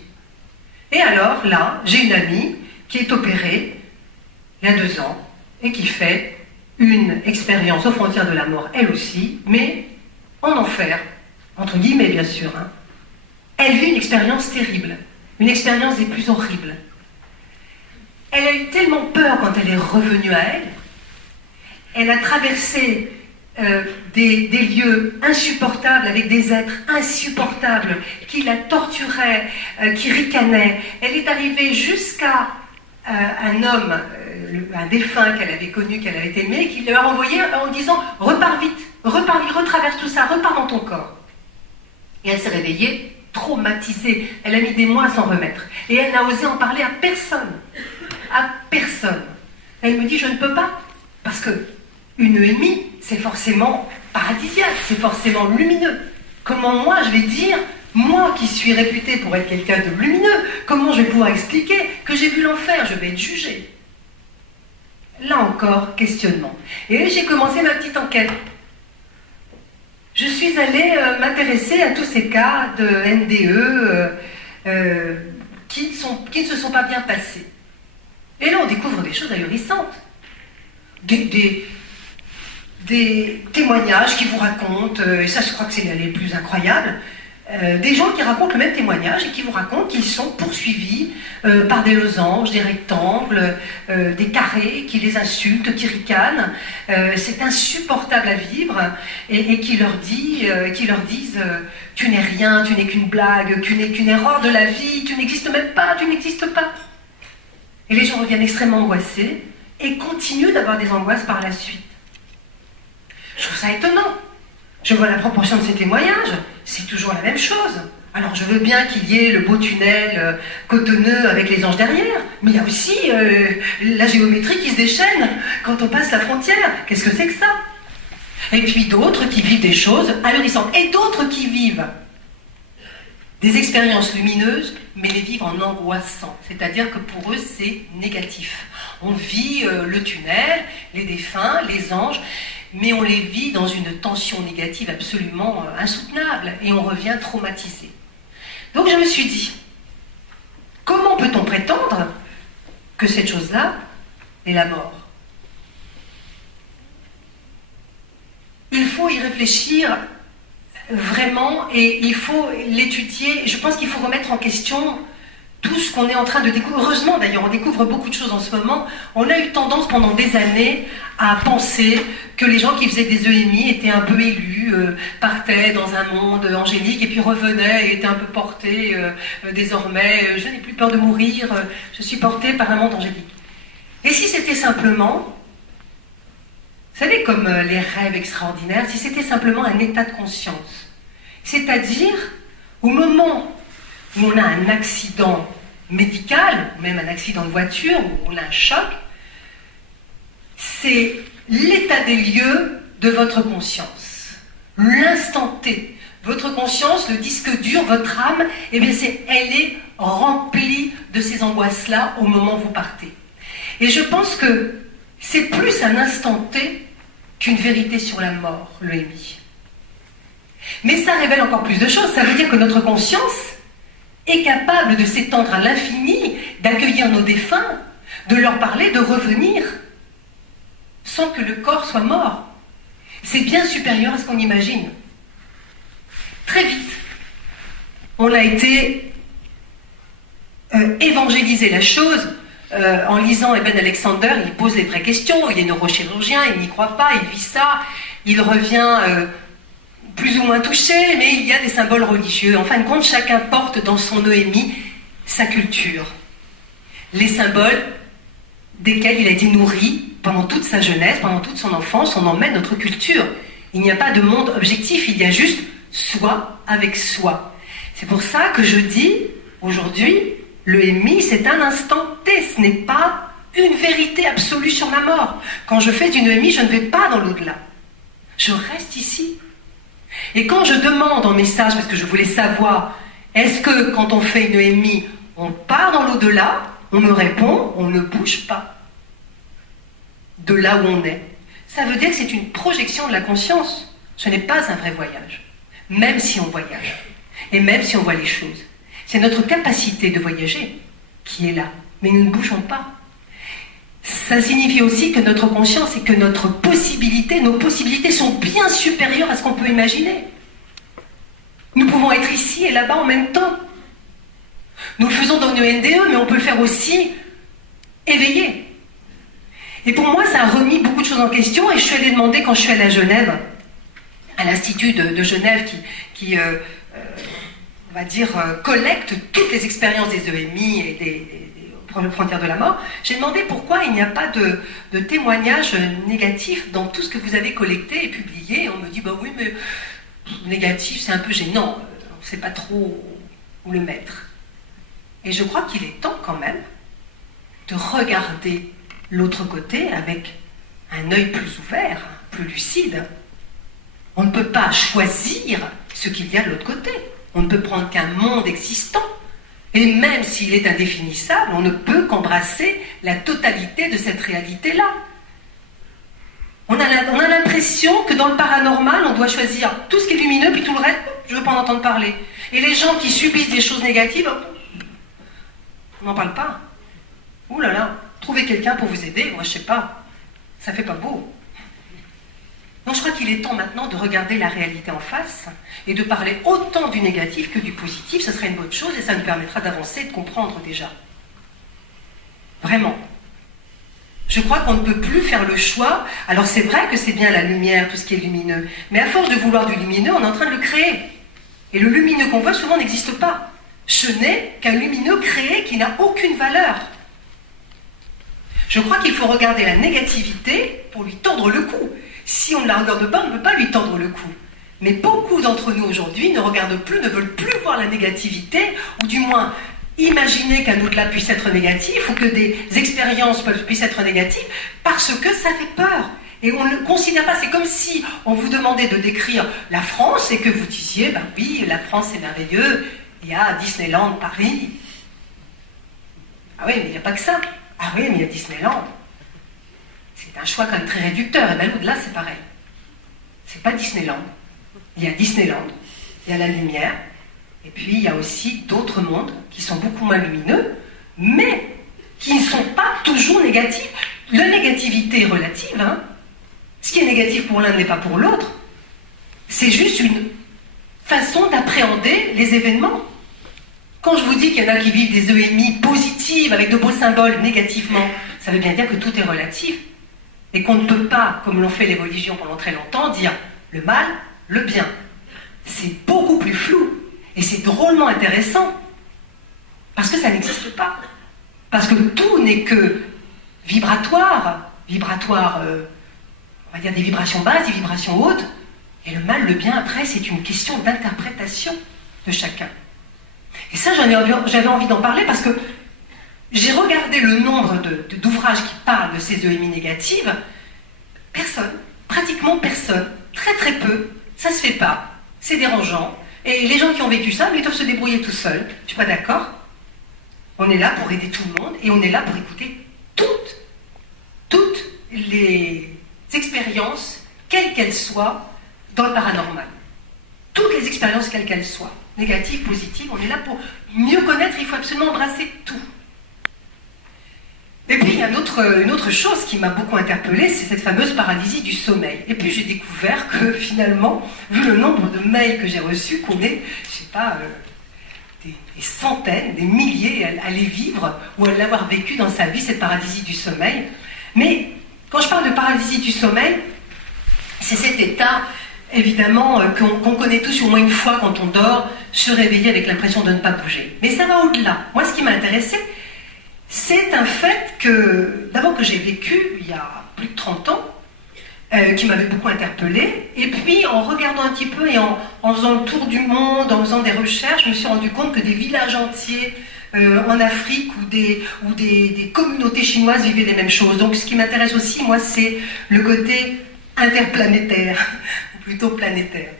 Et alors, là, j'ai une amie qui est opérée il y a 2 ans et qui fait une expérience aux frontières de la mort, elle aussi, mais en enfer, entre guillemets bien sûr. Hein. Elle vit une expérience terrible, une expérience des plus horribles. Elle a eu tellement peur quand elle est revenue à elle. Elle a traversé des lieux insupportables avec des êtres insupportables qui la torturaient, qui ricanaient. Elle est arrivée jusqu'à un homme, un défunt qu'elle avait connu, qu'elle avait aimé, qui lui a envoyé en disant « Repars vite, retraverse tout ça, repars dans ton corps ». Et elle s'est réveillée traumatisée. Elle a mis des mois à s'en remettre. Et elle n'a osé en parler à personne. À personne. Elle me dit « Je ne peux pas, parce que une EMI, c'est forcément paradisiaque, c'est forcément lumineux. Comment moi je vais dire, moi qui suis réputée pour être quelqu'un de lumineux, comment je vais pouvoir expliquer que j'ai vu l'enfer? Je vais être jugée. » Là encore, questionnement. Et j'ai commencé ma petite enquête. Je suis allée m'intéresser à tous ces cas de NDE qui ne se sont pas bien passés. Et là, on découvre des choses ahurissantes. Des témoignages qui vous racontent, et ça je crois que c'est les plus incroyables, des gens qui racontent le même témoignage et qui vous racontent qu'ils sont poursuivis par des losanges, des rectangles, des carrés qui les insultent, qui ricanent. C'est insupportable à vivre et qui leur disent tu n'es rien, tu n'es qu'une blague, tu n'es qu'une erreur de la vie, tu n'existes même pas, tu n'existes pas. Et les gens reviennent extrêmement angoissés et continuent d'avoir des angoisses par la suite. Je trouve ça étonnant. Je vois la proportion de ces témoignages, c'est toujours la même chose. Alors je veux bien qu'il y ait le beau tunnel cotonneux avec les anges derrière, mais il y a aussi la géométrie qui se déchaîne quand on passe la frontière. Qu'est-ce que c'est que ça? Et puis d'autres qui vivent des choses ahurissantes, et d'autres qui vivent des expériences lumineuses, mais les vivent en angoissant. C'est-à-dire que pour eux, c'est négatif. On vit le tunnel, les défunts, les anges, mais on les vit dans une tension négative absolument insoutenable et on revient traumatisé. Donc je me suis dit, comment peut-on prétendre que cette chose-là est la mort? Il faut y réfléchir vraiment et il faut l'étudier. Je pense qu'il faut remettre en question tout ce qu'on est en train de découvrir. Heureusement d'ailleurs, on découvre beaucoup de choses en ce moment. On a eu tendance pendant des années à penser que les gens qui faisaient des EMI étaient un peu élus, partaient dans un monde angélique et puis revenaient et étaient un peu portés désormais. Je n'ai plus peur de mourir, je suis portée par un monde angélique. Et si c'était simplement, vous savez, comme les rêves extraordinaires, si c'était simplement un état de conscience, c'est-à-dire au moment où on a un accident médical, même un accident de voiture, où on a un choc, c'est l'état des lieux de votre conscience. l'instant T. Votre conscience, le disque dur, votre âme, eh bien elle est remplie de ces angoisses-là au moment où vous partez. Et je pense que c'est plus un instant T qu'une vérité sur la mort, l'EMI. Mais ça révèle encore plus de choses. Ça veut dire que notre conscience est capable de s'étendre à l'infini, d'accueillir nos défunts, de leur parler, de revenir, sans que le corps soit mort. C'est bien supérieur à ce qu'on imagine. Très vite, on a été évangéliser la chose en lisant Eben Alexander. Il pose les vraies questions, il est neurochirurgien, il n'y croit pas, il vit ça, il revient plus ou moins touché, mais il y a des symboles religieux. En fin de compte, chacun porte dans son EMI sa culture. Les symboles desquels il a été nourri pendant toute sa jeunesse, pendant toute son enfance, on emmène notre culture. Il n'y a pas de monde objectif, il y a juste soi avec soi. C'est pour ça que je dis, aujourd'hui, l'EMI, c'est un instant T, ce n'est pas une vérité absolue sur la mort. Quand je fais une EMI, je ne vais pas dans l'au-delà. Je reste ici. Et quand je demande en message, parce que je voulais savoir, est-ce que quand on fait une EMI, on part dans l'au-delà? On me répond, on ne bouge pas de là où on est. Ça veut dire que c'est une projection de la conscience. Ce n'est pas un vrai voyage, même si on voyage, et même si on voit les choses. C'est notre capacité de voyager qui est là, mais nous ne bougeons pas. Ça signifie aussi que notre conscience et que notre possibilité, nos possibilités sont bien supérieures à ce qu'on peut imaginer. Nous pouvons être ici et là-bas en même temps. Nous le faisons dans une NDE, mais on peut le faire aussi éveillé. Et pour moi, ça a remis beaucoup de choses en question, et je suis allée demander, quand je suis allée à Genève, à l'Institut de Genève qui on va dire, collecte toutes les expériences des EMI et des frontières de la mort, j'ai demandé pourquoi il n'y a pas de témoignages négatifs dans tout ce que vous avez collecté et publié. Et on me dit, bah oui, mais négatif, c'est un peu gênant, on ne sait pas trop où le mettre. Et je crois qu'il est temps quand même de regarder l'autre côté avec un œil plus ouvert, plus lucide. On ne peut pas choisir ce qu'il y a de l'autre côté. On ne peut prendre qu'un monde existant. Et même s'il est indéfinissable, on ne peut qu'embrasser la totalité de cette réalité-là. On a l'impression que dans le paranormal, on doit choisir tout ce qui est lumineux, puis tout le reste, je ne veux pas en entendre parler. Et les gens qui subissent des choses négatives, on n'en parle pas. Ouh là là, trouvez quelqu'un pour vous aider, moi je sais pas. Ça fait pas beau. Donc je crois qu'il est temps maintenant de regarder la réalité en face et de parler autant du négatif que du positif. Ce serait une bonne chose et ça nous permettra d'avancer et de comprendre déjà. Vraiment. Je crois qu'on ne peut plus faire le choix. Alors c'est vrai que c'est bien la lumière, tout ce qui est lumineux, mais à force de vouloir du lumineux, on est en train de le créer. Et le lumineux qu'on voit souvent n'existe pas. Ce n'est qu'un lumineux créé qui n'a aucune valeur. Je crois qu'il faut regarder la négativité pour lui tordre le cou. Si on ne la regarde pas, on ne peut pas lui tordre le cou. Mais beaucoup d'entre nous aujourd'hui ne regardent plus, ne veulent plus voir la négativité, ou du moins imaginer qu'un au-delà puisse être négatif, ou que des expériences puissent être négatives, parce que ça fait peur. Et on ne considère pas, c'est comme si on vous demandait de décrire la France et que vous disiez, ben oui, la France c'est merveilleux, il y a Disneyland Paris. Ah oui, mais il n'y a pas que ça. Ah oui, mais il y a Disneyland. C'est un choix quand même très réducteur. Et bien au-delà, c'est pareil. C'est pas Disneyland. Il y a Disneyland, il y a la lumière, et puis il y a aussi d'autres mondes qui sont beaucoup moins lumineux, mais qui ne sont pas toujours négatifs. La négativité est relative. Hein. Ce qui est négatif pour l'un n'est pas pour l'autre. C'est juste une façon d'appréhender les événements. Quand je vous dis qu'il y en a qui vivent des EMI positives, avec de beaux symboles, négativement, ça veut bien dire que tout est relatif. Et qu'on ne peut pas, comme l'ont fait les religions pendant très longtemps, dire le mal, le bien. C'est beaucoup plus flou. Et c'est drôlement intéressant. Parce que ça n'existe pas. Parce que tout n'est que vibratoire. Vibratoire, on va dire des vibrations basses, des vibrations hautes. Et le mal, le bien, après, c'est une question d'interprétation de chacun. Et ça, j'avais envie d'en parler parce que j'ai regardé le nombre d'ouvrages qui parlent de ces EMI négatives. Personne, pratiquement personne, très très peu, ça se fait pas, c'est dérangeant, et les gens qui ont vécu ça, mais ils doivent se débrouiller tout seuls. Je suis pas d'accord. On est là pour aider tout le monde, et on est là pour écouter toutes les expériences, quelles qu'elles soient, dans le paranormal. Toutes les expériences, quelles qu'elles soient, négatives, positives, on est là pour mieux connaître, il faut absolument embrasser tout. Et puis, il y a une autre chose qui m'a beaucoup interpellée, c'est cette fameuse paralysie du sommeil. Et puis, j'ai découvert que, finalement, vu le nombre de mails que j'ai reçus, qu'on est, je sais pas, des centaines, des milliers à les vivre ou à l'avoir vécu dans sa vie, cette paralysie du sommeil. Mais, quand je parle de paralysie du sommeil, c'est cet état, évidemment, qu'on connaît tous au moins une fois quand on dort, se réveiller avec l'impression de ne pas bouger. Mais ça va au-delà. Moi, ce qui m'a intéressé, c'est un fait que, d'abord que j'ai vécu il y a plus de 30 ans, qui m'avait beaucoup interpellée, et puis en regardant un petit peu et en faisant le tour du monde, en faisant des recherches, je me suis rendu compte que des villages entiers en Afrique ou des communautés chinoises vivaient les mêmes choses. Donc ce qui m'intéresse aussi, moi, c'est le côté interplanétaire, ou plutôt planétaire.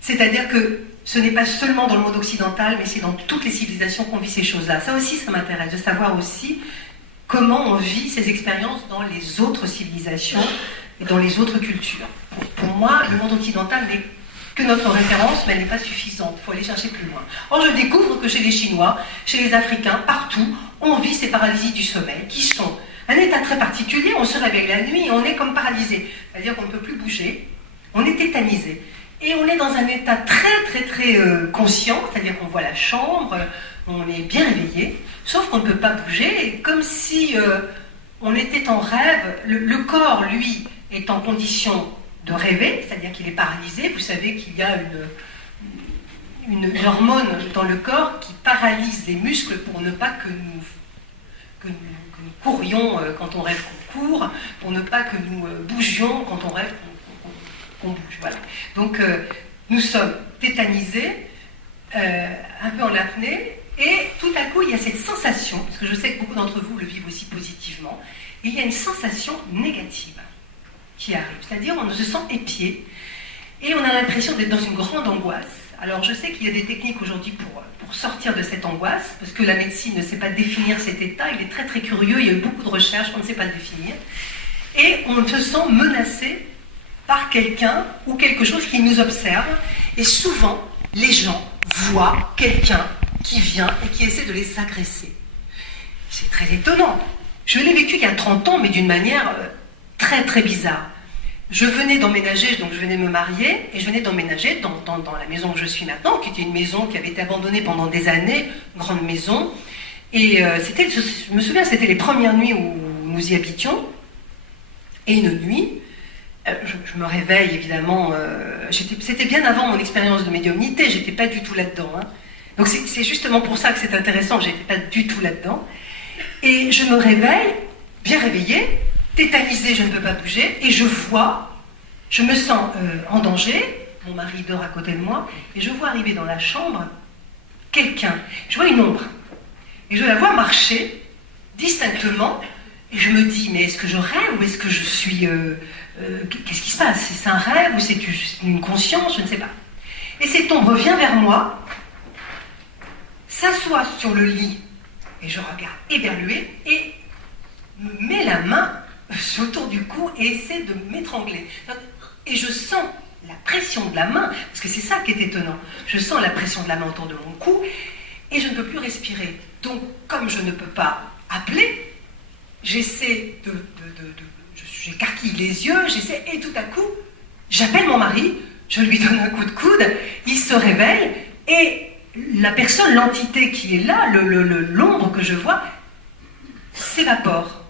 C'est-à-dire que ce n'est pas seulement dans le monde occidental, mais c'est dans toutes les civilisations qu'on vit ces choses-là. Ça aussi, ça m'intéresse, de savoir aussi comment on vit ces expériences dans les autres civilisations et dans les autres cultures. Pour moi, le monde occidental n'est que notre référence, mais elle n'est pas suffisante. Il faut aller chercher plus loin. Or, je découvre que chez les Chinois, chez les Africains, partout, on vit ces paralysies du sommeil, qui sont un état très particulier. On se réveille la nuit et on est comme paralysé. C'est-à-dire qu'on ne peut plus bouger, on est tétanisé. Et on est dans un état très conscient, c'est-à-dire qu'on voit la chambre, on est bien réveillé, sauf qu'on ne peut pas bouger, comme si on était en rêve. Le corps, lui, est en condition de rêver, c'est-à-dire qu'il est paralysé. Vous savez qu'il y a une hormone dans le corps qui paralyse les muscles pour ne pas que nous courions quand on rêve qu'on court, pour ne pas que nous bougions quand on rêve qu'on bouge. Voilà. Donc nous sommes tétanisés, un peu en apnée, et tout à coup il y a cette sensation, parce que je sais que beaucoup d'entre vous le vivent aussi positivement, il y a une sensation négative qui arrive, c'est-à-dire on se sent épié, et on a l'impression d'être dans une grande angoisse. Alors je sais qu'il y a des techniques aujourd'hui pour sortir de cette angoisse, parce que la médecine ne sait pas définir cet état, il est très curieux, il y a eu beaucoup de recherches, on ne sait pas le définir, et on se sent menacé par quelqu'un ou quelque chose qui nous observe, et souvent les gens voient quelqu'un qui vient et qui essaie de les agresser. C'est très étonnant. Je l'ai vécu il y a 30 ans, mais d'une manière très bizarre. Je venais d'emménager, donc je venais me marier, et je venais d'emménager dans la maison où je suis maintenant, qui était une maison qui avait été abandonnée pendant des années, une grande maison, et je me souviens, c'était les premières nuits où nous y habitions, et une nuit, je me réveille évidemment, c'était bien avant mon expérience de médiumnité, j'étais pas du tout là-dedans. Hein. Donc c'est justement pour ça que c'est intéressant, j'étais pas du tout là-dedans. Et je me réveille, bien réveillée, tétanisée, je ne peux pas bouger, et je me sens en danger, mon mari dort à côté de moi, et je vois arriver dans la chambre quelqu'un, je vois une ombre, et je la vois marcher distinctement, et je me dis, mais est-ce que je rêve, ou est-ce que je suis... qu'est-ce qui se passe? C'est un rêve, ou c'est une conscience? Je ne sais pas. Et cette ombre vient vers moi, s'assoit sur le lit, et je regarde éberluée, et me met la main autour du cou et essaie de m'étrangler. Et je sens la pression de la main, parce que c'est ça qui est étonnant. Je sens la pression de la main autour de mon cou, et je ne peux plus respirer. Donc, comme je ne peux pas appeler, j'essaie j'écarquille les yeux, et tout à coup, j'appelle mon mari, je lui donne un coup de coude, il se réveille, et la personne, l'entité qui est là, l'ombre que je vois, s'évapore.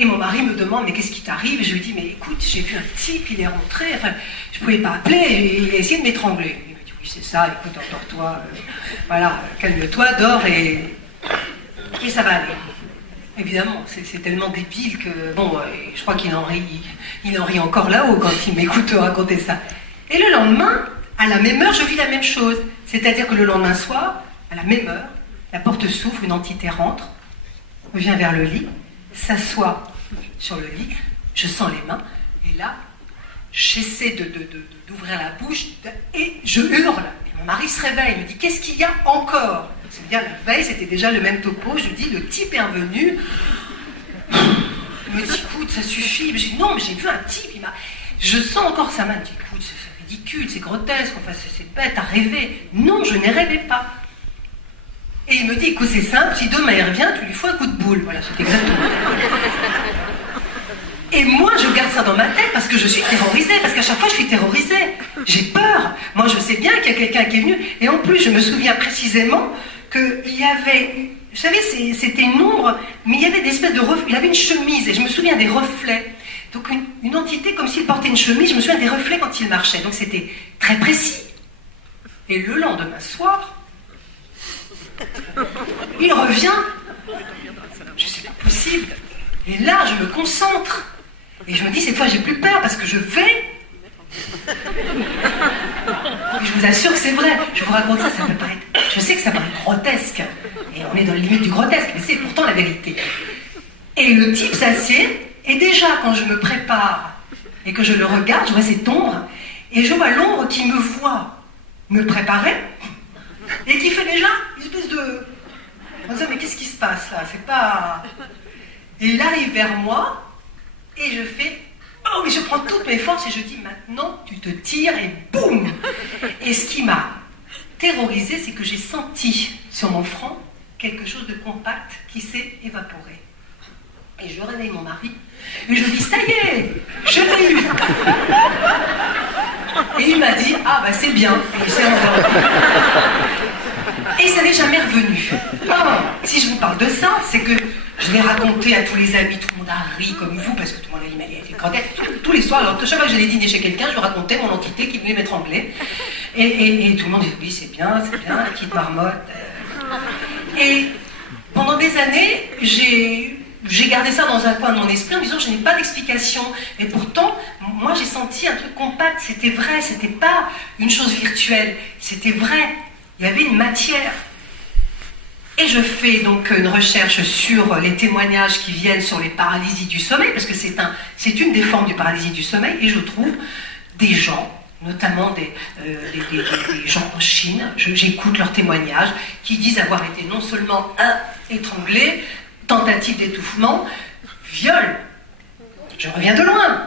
Et mon mari me demande, mais qu'est-ce qui t'arrive? Et je lui dis, mais écoute, j'ai vu un type, il est rentré, enfin, je ne pouvais pas appeler, et il a essayé de m'étrangler. Il me dit, oui, c'est ça, écoute, endors-toi, voilà, calme-toi, dors, et ça va aller. Évidemment, c'est tellement débile que, bon, je crois qu'il en rit encore là-haut quand il m'écoute raconter ça. Et le lendemain, à la même heure, je vis la même chose. C'est-à-dire que le lendemain soir, à la même heure, la porte s'ouvre, une entité rentre, vient vers le lit, s'assoit sur le lit, je sens les mains, et là, j'essaie d'ouvrir la bouche et je hurle. Et mon mari se réveille, il me dit qu'est-ce qu'il y a encore? C'est bien la veille, c'était déjà le même topo. Je lui dis le type est revenu. Il me dit écoute, ça suffit. Je dis non, mais j'ai vu un type, je sens encore sa main. Il me dit écoute, c'est ridicule, c'est grotesque, enfin, c'est bête, t'as rêvé. Non, je n'ai rêvé pas. Et il me dit écoute, c'est simple, si demain il revient, tu lui fous un coup de boule. Voilà, c'est exactement. Et moi, je garde ça dans ma tête parce que je suis terrorisée, parce qu'à chaque fois, je suis terrorisée. J'ai peur. Moi, je sais bien qu'il y a quelqu'un qui est venu. Et en plus, je me souviens précisément qu'il y avait, vous savez, c'était une ombre, mais il y avait des espèces de reflets. Il avait une chemise, et je me souviens des reflets. Donc, une entité comme s'il portait une chemise, je me souviens des reflets quand il marchait. Donc, c'était très précis. Et le lendemain soir, il revient. Je sais pas possible. Et là, je me concentre. Et je me dis, cette fois, j'ai plus peur parce que je vais. Et je vous assure que c'est vrai. Je vous raconte ça, ça peut paraître. Je sais que ça paraît grotesque. Et on est dans la limite du grotesque, mais c'est pourtant la vérité. Et le type s'assied. Et déjà, quand je me prépare et que je le regarde, je vois cette ombre. Et je vois l'ombre qui me voit me préparer. Et qui fait déjà une espèce de. On se dit, mais qu'est-ce qui se passe là? C'est pas. Et il arrive vers moi. Et je fais, oh, mais je prends toutes mes forces et je dis, maintenant, tu te tires et boum! Et ce qui m'a terrorisée, c'est que j'ai senti sur mon front quelque chose de compact qui s'est évaporé. Et je réveille mon mari et je dis, ça y est, je l'ai eu! Et il m'a dit, ah bah c'est bien. Et il s'est endormi. Et ça n'est jamais revenu. Ah, si je vous parle de ça, c'est que je l'ai raconté à tous les amis, tout le monde a ri comme vous, parce que tout le monde a dit, tous les soirs, alors chaque fois que j'allais dîner chez quelqu'un, je racontais mon entité qui venait m'étrangler. Et tout le monde dit, oui, c'est bien, la petite marmotte. Et pendant des années, j'ai gardé ça dans un coin de mon esprit en me disant, je n'ai pas d'explication. Et pourtant, moi, j'ai senti un truc compact, c'était vrai, c'était pas une chose virtuelle, c'était vrai. Il y avait une matière. Et je fais donc une recherche sur les témoignages qui viennent sur les paralysies du sommeil, parce que c'est une des formes du paralysie du sommeil, et je trouve des gens, notamment des gens en Chine, j'écoute leurs témoignages, qui disent avoir été non seulement étranglés, tentative d'étouffement, viol. Je reviens de loin.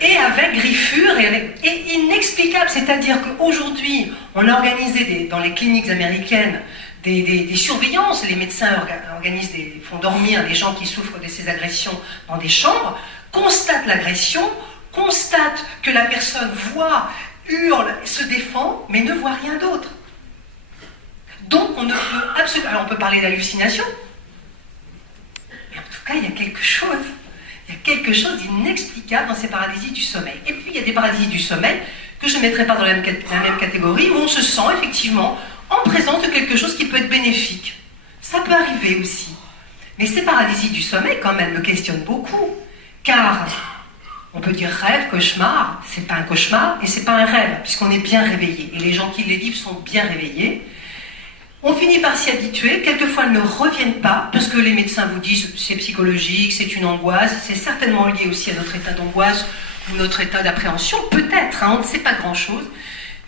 Et avec griffure et inexplicable. C'est-à-dire qu'aujourd'hui, on a organisé dans les cliniques américaines des surveillances. Les médecins font dormir les gens qui souffrent de ces agressions dans des chambres, constatent l'agression, constatent que la personne voit, hurle, se défend, mais ne voit rien d'autre. Donc on ne peut absolument... Alors on peut parler d'hallucination, mais en tout cas il y a quelque chose. Il y a quelque chose d'inexplicable dans ces paralysies du sommeil. Et puis il y a des paralysies du sommeil que je ne mettrai pas dans la même catégorie, où on se sent effectivement en présence de quelque chose qui peut être bénéfique. Ça peut arriver aussi. Mais ces paralysies du sommeil, quand même, me questionnent beaucoup. Car on peut dire rêve, cauchemar, c'est pas un cauchemar et c'est pas un rêve, puisqu'on est bien réveillé. Et les gens qui les vivent sont bien réveillés. On finit par s'y habituer, quelquefois elles ne reviennent pas, parce que les médecins vous disent c'est psychologique, c'est une angoisse, c'est certainement lié aussi à notre état d'angoisse ou notre état d'appréhension, peut-être, hein, on ne sait pas grand-chose,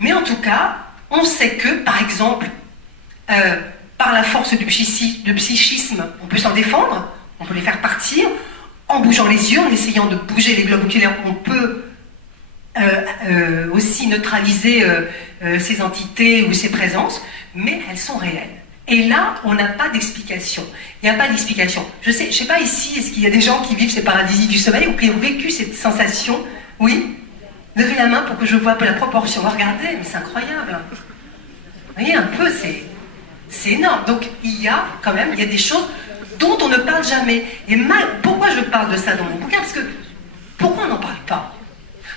mais en tout cas, on sait que, par exemple, par la force du psychisme, on peut s'en défendre, on peut les faire partir, en bougeant les yeux, en essayant de bouger les globes oculaires, on peut aussi neutraliser ces entités ou ces présences, mais elles sont réelles. Et là, on n'a pas d'explication. Il n'y a pas d'explication. Je sais pas ici, est-ce qu'il y a des gens qui vivent ces paralysies du sommeil ou qui ont vécu cette sensation? Oui? Levez la main pour que je vois un peu la proportion. Regardez, mais c'est incroyable. Vous voyez, un peu, c'est énorme. Donc, il y a des choses dont on ne parle jamais. Et pourquoi je parle de ça dans mon bouquin? Parce que, pourquoi on n'en parle pas?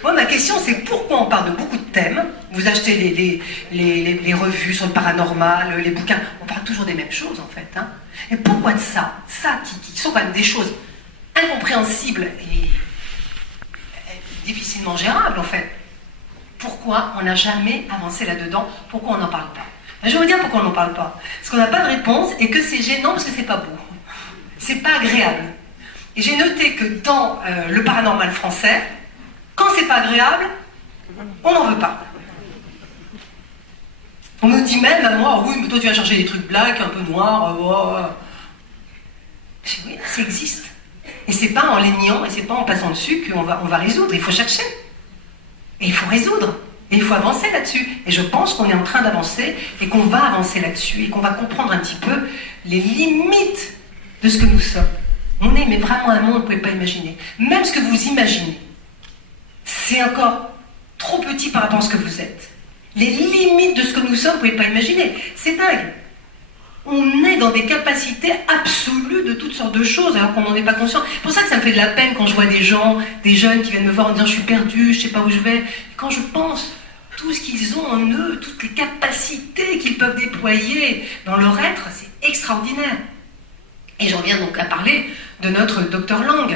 Moi, ma question, c'est pourquoi on parle de beaucoup de thèmes. Vous achetez les revues sur le paranormal, les bouquins, on parle toujours des mêmes choses, en fait. Hein. Et pourquoi de ça? Ça, qui sont quand même des choses incompréhensibles et difficilement gérables, en fait. Pourquoi on n'a jamais avancé là-dedans? Pourquoi on n'en parle pas? Je vais vous dire pourquoi on n'en parle pas. Parce qu'on n'a pas de réponse et que c'est gênant parce que c'est pas beau. C'est pas agréable. Et j'ai noté que dans le paranormal français, quand c'est pas agréable, on n'en veut pas. On me dit même à moi, oui, mais toi tu vas chercher des trucs black, un peu noirs. Je dis, oui, ça existe. Et c'est pas en les niant, et c'est pas en passant dessus qu'on va résoudre. Il faut chercher. Et il faut résoudre. Et il faut avancer là-dessus. Et je pense qu'on est en train d'avancer, et qu'on va avancer là-dessus, et qu'on va comprendre un petit peu les limites de ce que nous sommes. On est mais vraiment un monde, vous ne pouvez pas imaginer. Même ce que vous imaginez, c'est encore trop petit par rapport à ce que vous êtes. Les limites de ce que nous sommes, vous ne pouvez pas imaginer. C'est dingue. On est dans des capacités absolues de toutes sortes de choses, alors qu'on n'en est pas conscient. C'est pour ça que ça me fait de la peine quand je vois des gens, des jeunes qui viennent me voir en disant « je suis perdu, je ne sais pas où je vais ». Quand je pense tout ce qu'ils ont en eux, toutes les capacités qu'ils peuvent déployer dans leur être, c'est extraordinaire. Et j'en viens donc à parler de notre Dr Lang.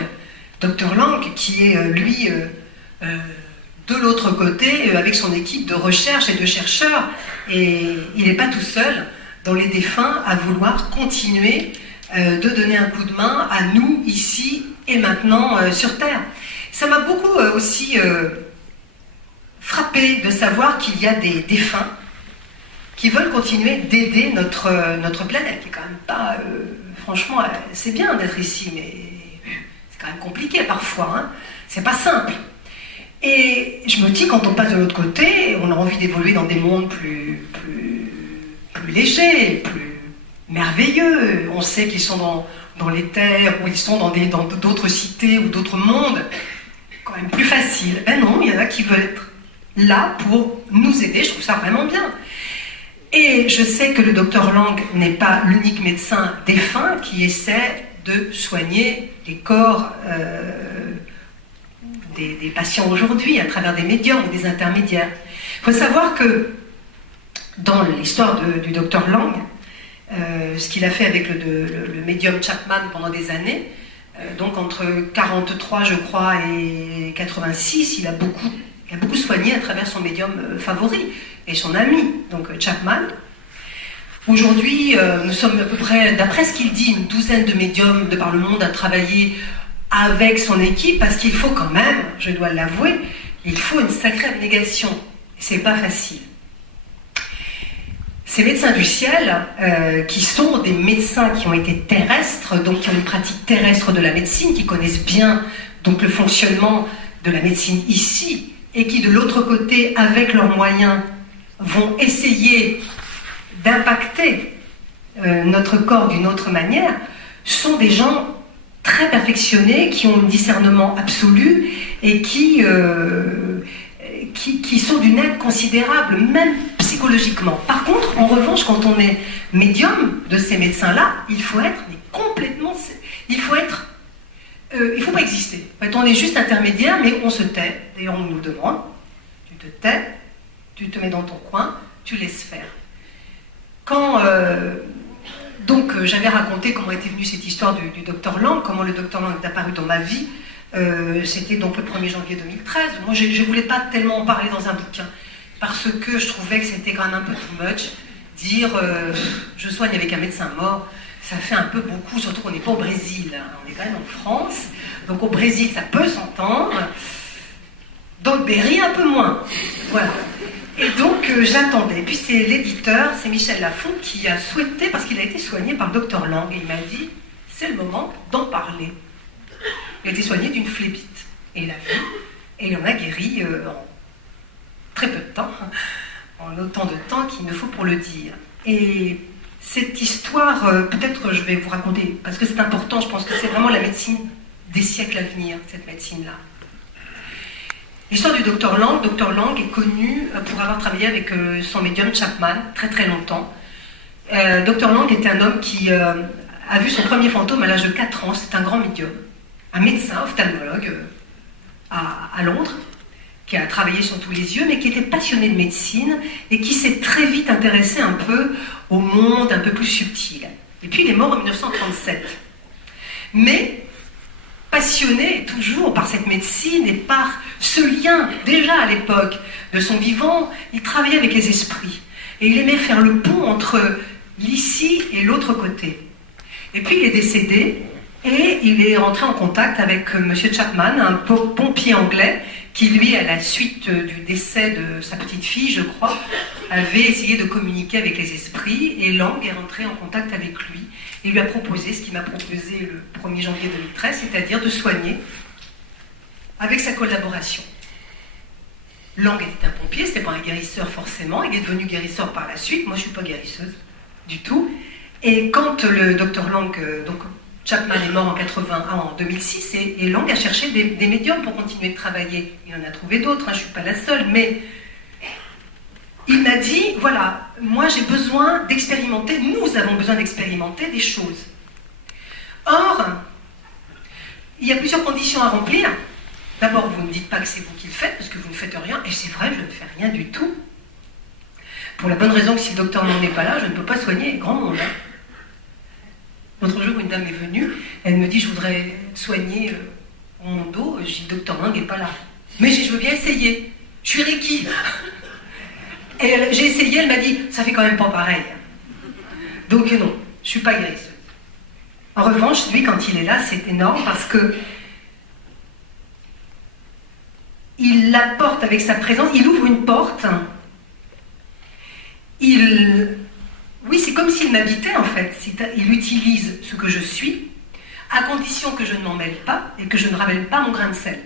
Dr Lang qui est, lui, de l'autre côté, avec son équipe de recherche et de chercheurs. Et il n'est pas tout seul dans les défunts à vouloir continuer de donner un coup de main à nous, ici et maintenant, sur Terre. Ça m'a beaucoup aussi frappé de savoir qu'il y a des défunts qui veulent continuer d'aider notre planète, qui est quand même pas... franchement, c'est bien d'être ici, mais c'est quand même compliqué parfois, hein. C'est pas simple. Et je me dis, quand on passe de l'autre côté, on a envie d'évoluer dans des mondes plus légers, plus merveilleux. On sait qu'ils sont dans les terres, ou ils sont dans d'autres cités ou d'autres mondes, quand même plus facile. Ben non, il y en a qui veulent être là pour nous aider, je trouve ça vraiment bien. Et je sais que le docteur Lang n'est pas l'unique médecin défunt qui essaie de soigner les corps des patients aujourd'hui à travers des médiums ou des intermédiaires. Il faut savoir que dans l'histoire du docteur Lang, ce qu'il a fait avec le médium Chapman pendant des années, donc entre 43 je crois et 86, il a beaucoup soigné à travers son médium favori et son ami, donc Chapman. Aujourd'hui, nous sommes à peu près, d'après ce qu'il dit, une douzaine de médiums de par le monde à travailler avec son équipe, parce qu'il faut quand même, je dois l'avouer, il faut une sacrée abnégation. C'est pas facile. Ces médecins du ciel, qui sont des médecins qui ont été terrestres, donc qui ont une pratique terrestre de la médecine, qui connaissent bien donc le fonctionnement de la médecine ici, et qui de l'autre côté, avec leurs moyens, vont essayer d'impacter notre corps d'une autre manière, sont des gens très perfectionnés, qui ont un discernement absolu et qui sont d'une aide considérable, même psychologiquement. Par contre, en revanche, quand on est médium de ces médecins-là, il faut être complètement... Il faut pas exister. En fait, on est juste intermédiaire, mais on se tait. D'ailleurs, on nous le demande. Tu te tais, tu te mets dans ton coin, tu laisses faire. Quand... Donc, j'avais raconté comment était venue cette histoire du docteur Lang, comment le docteur Lang est apparu dans ma vie. C'était donc le 1er janvier 2013. Moi, je ne voulais pas tellement en parler dans un bouquin, parce que je trouvais que c'était quand même un peu too much. Dire je soigne avec un médecin mort, ça fait un peu beaucoup, surtout qu'on n'est pas au Brésil. Hein. On est quand même en France. Donc au Brésil, ça peut s'entendre. Dans le Berry, un peu moins. Voilà. Et donc, j'attendais. Puis c'est l'éditeur, c'est Michel Lafon, qui a souhaité, parce qu'il a été soigné par le docteur Lang, et il m'a dit, c'est le moment d'en parler. Il a été soigné d'une phlébite. Et il a vu, et il en a guéri en très peu de temps, en autant de temps qu'il ne faut pour le dire. Et cette histoire, peut-être je vais vous raconter, parce que c'est important, je pense que c'est vraiment la médecine des siècles à venir, cette médecine-là. L'histoire du docteur Lang. Dr Lang est connu pour avoir travaillé avec son médium Chapman très très longtemps. Dr Lang était un homme qui a vu son premier fantôme à l'âge de 4 ans. C'est un grand médium, un médecin ophtalmologue à Londres, qui a travaillé sur tous les yeux, mais qui était passionné de médecine et qui s'est très vite intéressé un peu au monde un peu plus subtil. Et puis il est mort en 1937. Mais passionné toujours par cette médecine et par ce lien, déjà à l'époque de son vivant, il travaillait avec les esprits. Et il aimait faire le pont entre l'ici et l'autre côté. Et puis il est décédé Et il est rentré en contact avec M. Chapman, un pompier anglais, qui lui, à la suite du décès de sa petite fille, je crois, avait essayé de communiquer avec les esprits, et Lang est rentré en contact avec lui, et lui a proposé ce qu'il m'a proposé le 1er janvier 2013, c'est-à-dire de soigner avec sa collaboration. Lang était un pompier, c'était pas un guérisseur forcément, il est devenu guérisseur par la suite, moi je suis pas guérisseuse du tout, et quand le docteur Lang, donc Chapman est mort en 2006 et Lang a cherché des médiums pour continuer de travailler. Il en a trouvé d'autres, je ne suis pas la seule, mais il m'a dit, voilà, moi j'ai besoin d'expérimenter, nous avons besoin d'expérimenter des choses. Or, il y a plusieurs conditions à remplir. D'abord, vous ne dites pas que c'est vous qui le faites, parce que vous ne faites rien, et c'est vrai, je ne fais rien du tout. Pour la bonne raison que si le docteur Lang n'est pas là, je ne peux pas soigner grand monde. L'autre jour, une dame est venue, elle me dit, je voudrais soigner mon dos. Je dis, docteur Lang n'est pas là. Mais je veux bien essayer. Je suis Reiki. Et j'ai essayé, elle m'a dit, ça fait quand même pas pareil. Donc non, je ne suis pas guérisseuse. En revanche, lui, quand il est là, c'est énorme parce que il l'apporte avec sa présence, il ouvre une porte, oui, c'est comme s'il m'habitait en fait. Il utilise ce que je suis, à condition que je ne m'en mêle pas et que je ne ramène pas mon grain de sel.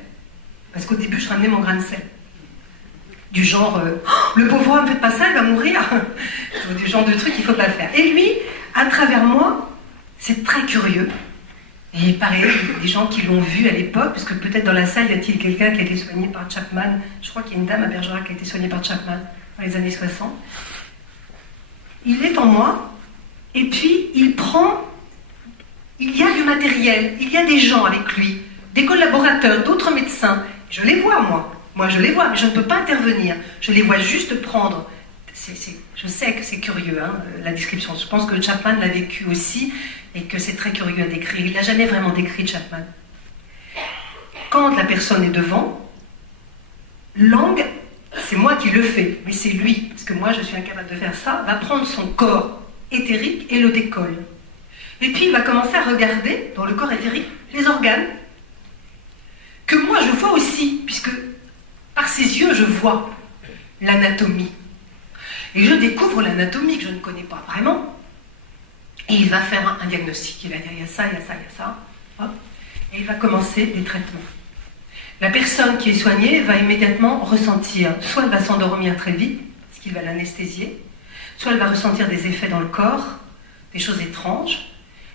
Parce qu'au début, je ramenais mon grain de sel. Du genre, oh, le pauvre homme, faites pas ça, il va mourir. Du genre de truc qu'il ne faut pas faire. Et lui, à travers moi, c'est très curieux. Et pareil, des gens qui l'ont vu à l'époque, parce que peut-être dans la salle, y a-t-il quelqu'un qui a été soigné par Chapman. Je crois qu'il y a une dame à Bergerac qui a été soignée par Chapman dans les années 60. Il est en moi, et puis il y a du matériel, il y a des gens avec lui, des collaborateurs, d'autres médecins. Je les vois, moi je les vois, mais je ne peux pas intervenir. Je les vois juste prendre. Je sais que c'est curieux, hein, la description. Je pense que Chapman l'a vécu aussi, et que c'est très curieux à décrire. Il n'a jamais vraiment décrit Chapman. Quand la personne est devant, Lang, c'est moi qui le fais, mais c'est lui, parce que moi je suis incapable de faire ça, va prendre son corps éthérique et le décolle. Et puis il va commencer à regarder, dans le corps éthérique, les organes, que moi je vois aussi, puisque par ses yeux je vois l'anatomie. Et je découvre l'anatomie que je ne connais pas vraiment. Et il va faire un diagnostic, il va dire il y a ça, il y a ça, il y a ça. Hop. Et il va commencer des traitements. La personne qui est soignée va immédiatement ressentir, soit elle va s'endormir très vite, parce qu'il va l'anesthésier, soit elle va ressentir des effets dans le corps, des choses étranges,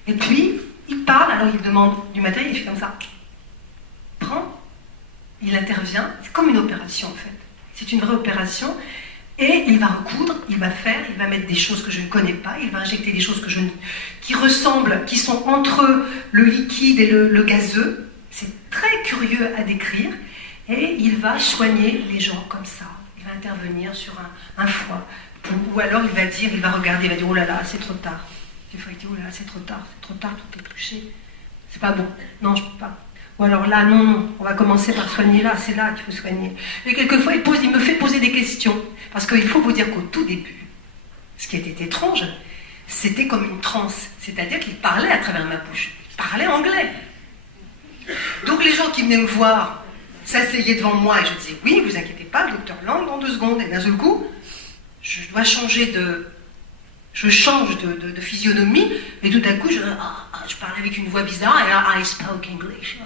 et puis il parle, alors il demande du matériel, il fait comme ça. Il prend, il intervient, c'est comme une opération en fait. C'est une vraie opération, et il va recoudre, il va faire, il va mettre des choses que je ne connais pas, il va injecter des choses qui ressemblent, qui sont entre le liquide et le gazeux. C'est très curieux à décrire, et il va soigner les gens comme ça. Il va intervenir sur un foie, ou alors il va regarder, il va dire oh là là, c'est trop tard. Des fois il dit oh là là, c'est trop tard, tout est touché. C'est pas bon, non je peux pas. Ou alors là, non, on va commencer par soigner là, c'est là qu'il faut soigner. Et quelquefois il me fait poser des questions, parce qu'il faut vous dire qu'au tout début, ce qui était étrange, c'était comme une transe, c'est-à-dire qu'il parlait à travers ma bouche, il parlait anglais. Donc les gens qui venaient me voir s'asseyaient devant moi et je disais oui, vous inquiétez pas, docteur Lang, dans 2 secondes. Et d'un seul coup, je change de physionomie et tout à coup, je parlais avec une voix bizarre et là, I spoke English.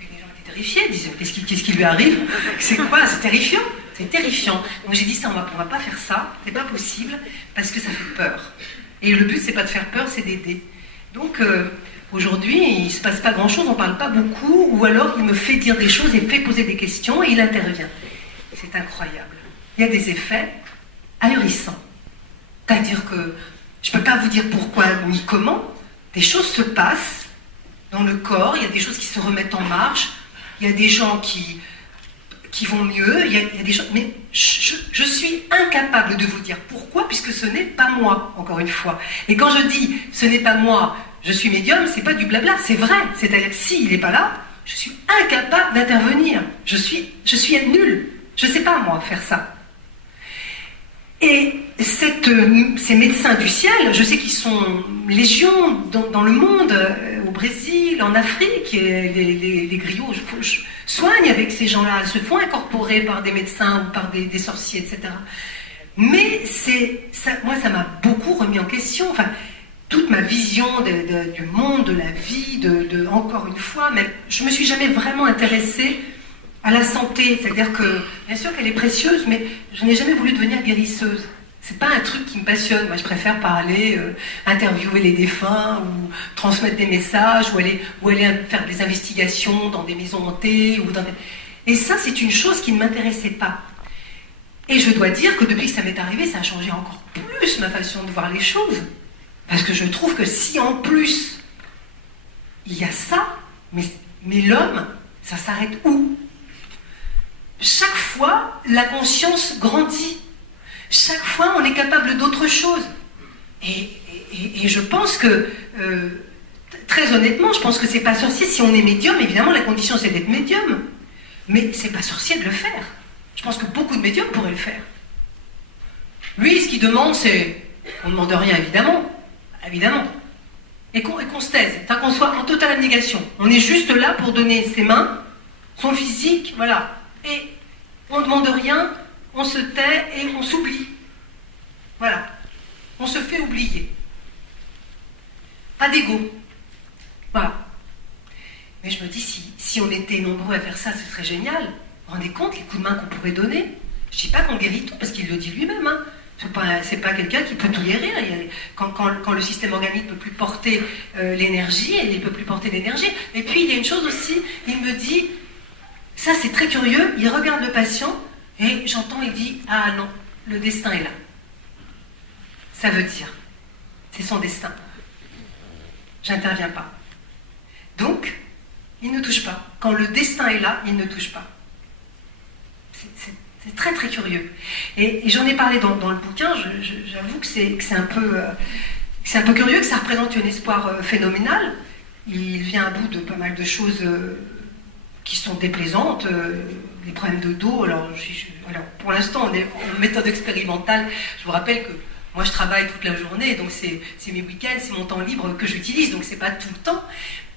Et les gens étaient terrifiés, ils disaient qu'est-ce qui lui arrive? C'est quoi? C'est terrifiant. C'est terrifiant. Donc j'ai dit ça, on va pas faire ça, c'est pas possible parce que ça fait peur. Et le but, c'est pas de faire peur, c'est d'aider. Donc aujourd'hui, il ne se passe pas grand-chose, on ne parle pas beaucoup, ou alors il me fait dire des choses et fait poser des questions et il intervient. C'est incroyable. Il y a des effets ahurissants. C'est-à-dire que je ne peux pas vous dire pourquoi ni comment, des choses se passent dans le corps, il y a des choses qui se remettent en marche, il y a des gens qui vont mieux, il y a des choses... Mais je suis incapable de vous dire pourquoi, puisque ce n'est pas moi, encore une fois. Et quand je dis « ce n'est pas moi », je suis médium, c'est pas du blabla, c'est vrai. C'est-à-dire que s'il n'est pas là, je suis incapable d'intervenir. Je suis nulle. Je ne sais pas, moi, faire ça. Et ces médecins du ciel, je sais qu'ils sont légions dans le monde, au Brésil, en Afrique, et les griots soignent avec ces gens-là, se font incorporer par des médecins ou par des sorciers, etc. Mais moi, ça m'a beaucoup remis en question. Enfin, toute ma vision du monde, de la vie, encore une fois, mais je me suis jamais vraiment intéressée à la santé. C'est-à-dire que, bien sûr qu'elle est précieuse, mais je n'ai jamais voulu devenir guérisseuse. C'est pas un truc qui me passionne. Moi, je préfère parler, interviewer les défunts, ou transmettre des messages, ou aller faire des investigations dans des maisons hantées, Et ça, c'est une chose qui ne m'intéressait pas. Et je dois dire que depuis que ça m'est arrivé, ça a changé encore plus ma façon de voir les choses. Parce que je trouve que si en plus il y a ça, mais l'homme, ça s'arrête où? Chaque fois, la conscience grandit. Chaque fois, on est capable d'autre chose. Et je pense que, très honnêtement, je pense que c'est pas sorcier. Si on est médium, évidemment, la condition c'est d'être médium. Mais c'est pas sorcier de le faire. Je pense que beaucoup de médiums pourraient le faire. Lui, ce qu'il demande, c'est... On ne demande rien, évidemment. Évidemment. Et qu'on se taise. C'est-à-dire qu'on soit en totale abnégation. On est juste là pour donner ses mains, son physique, voilà. Et on ne demande rien, on se tait et on s'oublie. Voilà. On se fait oublier. Pas d'ego. Voilà. Mais je me dis, si on était nombreux à faire ça, ce serait génial. Vous vous rendez compte les coups de main qu'on pourrait donner? Je ne dis pas qu'on guérit tout, parce qu'il le dit lui-même. Hein. C'est pas quelqu'un qui peut tout guérir. Quand le système organique ne peut plus porter l'énergie, il ne peut plus porter l'énergie. Et puis, il y a une chose aussi, il me dit, ça c'est très curieux, il regarde le patient, et j'entends, il dit, ah non, le destin est là. Ça veut dire, c'est son destin. J'interviens pas. Donc, il ne touche pas. Quand le destin est là, il ne touche pas. C'est très très curieux. Et j'en ai parlé dans le bouquin, j'avoue que c'est un peu curieux, que ça représente un espoir phénoménal. Il vient à bout de pas mal de choses qui sont déplaisantes, les problèmes de dos. Alors pour l'instant, on est en méthode expérimentale. Je vous rappelle que moi je travaille toute la journée, donc c'est mes week-ends, c'est mon temps libre que j'utilise, donc c'est pas tout le temps.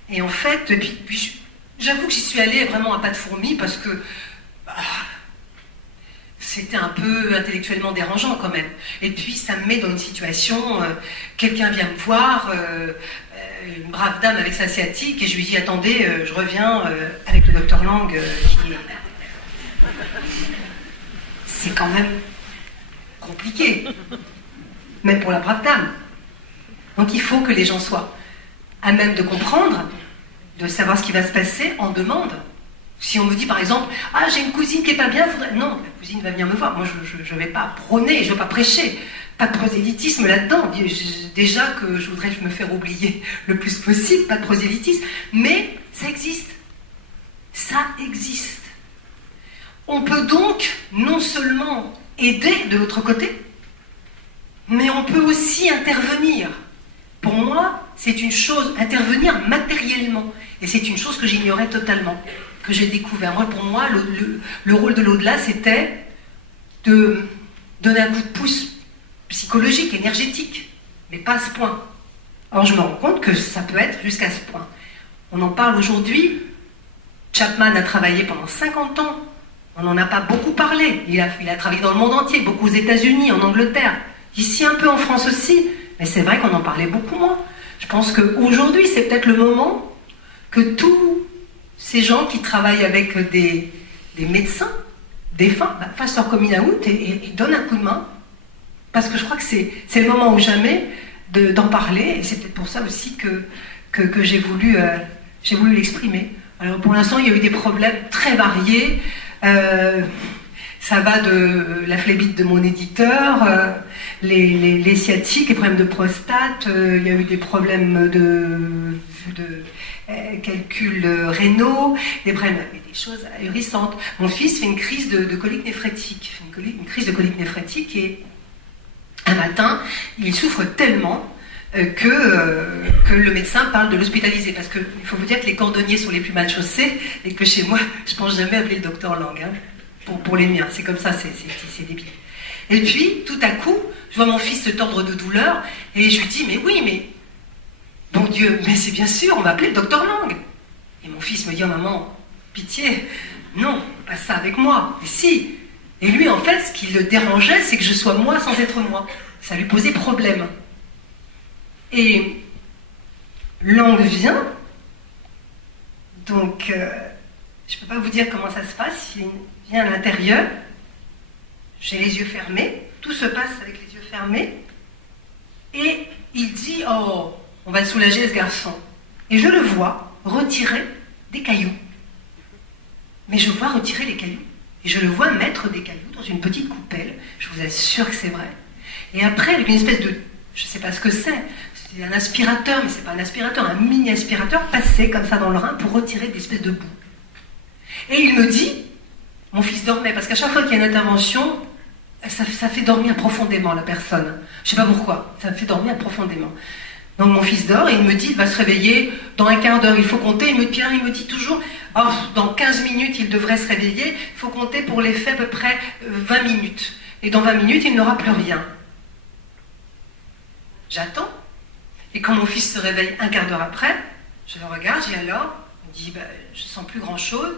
Et en fait, puis j'avoue que j'y suis allée vraiment à pas de fourmi parce que c'était un peu intellectuellement dérangeant quand même. Et puis ça me met dans une situation, quelqu'un vient me voir, une brave dame avec sa sciatique, et je lui dis attendez, je reviens avec le docteur Lang, qui est... C'est quand même compliqué, même pour la brave dame. Donc il faut que les gens soient à même de comprendre, de savoir ce qui va se passer en demande. Si on me dit par exemple, ah j'ai une cousine qui est pas bien, faudrait... non, la cousine va venir me voir. Moi je vais pas prôner, je vais pas prêcher, pas de prosélytisme là-dedans. Déjà que je voudrais me faire oublier le plus possible, pas de prosélytisme, mais ça existe. Ça existe. On peut donc non seulement aider de l'autre côté, mais on peut aussi intervenir. Pour moi, c'est une chose, intervenir matériellement. Et c'est une chose que j'ignorais totalement, que j'ai découvert. Moi, pour moi, le rôle de l'au-delà, c'était de donner un coup de pouce psychologique, énergétique, mais pas à ce point. Or, je me rends compte que ça peut être jusqu'à ce point. On en parle aujourd'hui. Chapman a travaillé pendant 50 ans. On n'en a pas beaucoup parlé. Il a travaillé dans le monde entier, beaucoup aux États-Unis, en Angleterre, ici un peu en France aussi. Mais c'est vrai qu'on en parlait beaucoup moins. Je pense qu'aujourd'hui, c'est peut-être le moment que tous ces gens qui travaillent avec des médecins, défunts, fassent leur coming out et donnent un coup de main. Parce que je crois que c'est le moment ou jamais d'en parler. Et c'est peut-être pour ça aussi que j'ai voulu l'exprimer. Alors pour l'instant, il y a eu des problèmes très variés. Ça va de la phlébite de mon éditeur, les sciatiques, les problèmes de prostate, il y a eu des problèmes de calculs rénaux, des choses ahurissantes. Mon fils fait une crise de colique néphrétique, une crise de colique néphrétique, et un matin, il souffre tellement que le médecin parle de l'hospitaliser, parce qu'il faut vous dire que les cordonniers sont les plus mal chaussés, et que chez moi, je pense jamais appeler le docteur Lang, hein, pour les miens, c'est comme ça, c'est débile. Et puis, tout à coup, je vois mon fils se tordre de douleur, et je lui dis, mais oui, mais Bon Dieu, mais c'est bien sûr, on va appeler le docteur Lang. Et mon fils me dit, oh maman, pitié, non, pas ça avec moi. Et si. Et lui, en fait, ce qui le dérangeait, c'est que je sois moi sans être moi. Ça lui posait problème. Et Lang vient, donc je ne peux pas vous dire comment ça se passe. Il vient à l'intérieur, j'ai les yeux fermés, tout se passe avec les yeux fermés, et il dit, oh, on va soulager ce garçon. Et je le vois retirer des cailloux. Mais je vois retirer les cailloux. Et je le vois mettre des cailloux dans une petite coupelle. Je vous assure que c'est vrai. Et après, avec une espèce de... Je ne sais pas ce que c'est. C'est un aspirateur, mais ce n'est pas un aspirateur. Un mini-aspirateur passé comme ça dans le rein pour retirer des espèces de boue. Et il me dit... Mon fils dormait, parce qu'à chaque fois qu'il y a une intervention, ça fait dormir profondément la personne. Je ne sais pas pourquoi. Ça me fait dormir profondément. Donc mon fils dort et il me dit, il va se réveiller dans un quart d'heure, il faut compter. Pierre, il me dit toujours, oh, dans 15 minutes, il devrait se réveiller, il faut compter pour l'effet à peu près 20 minutes. Et dans 20 minutes, il n'aura plus rien. J'attends. Et quand mon fils se réveille un quart d'heure après, je le regarde, j'ai alors, il me dit, je sens plus grand-chose.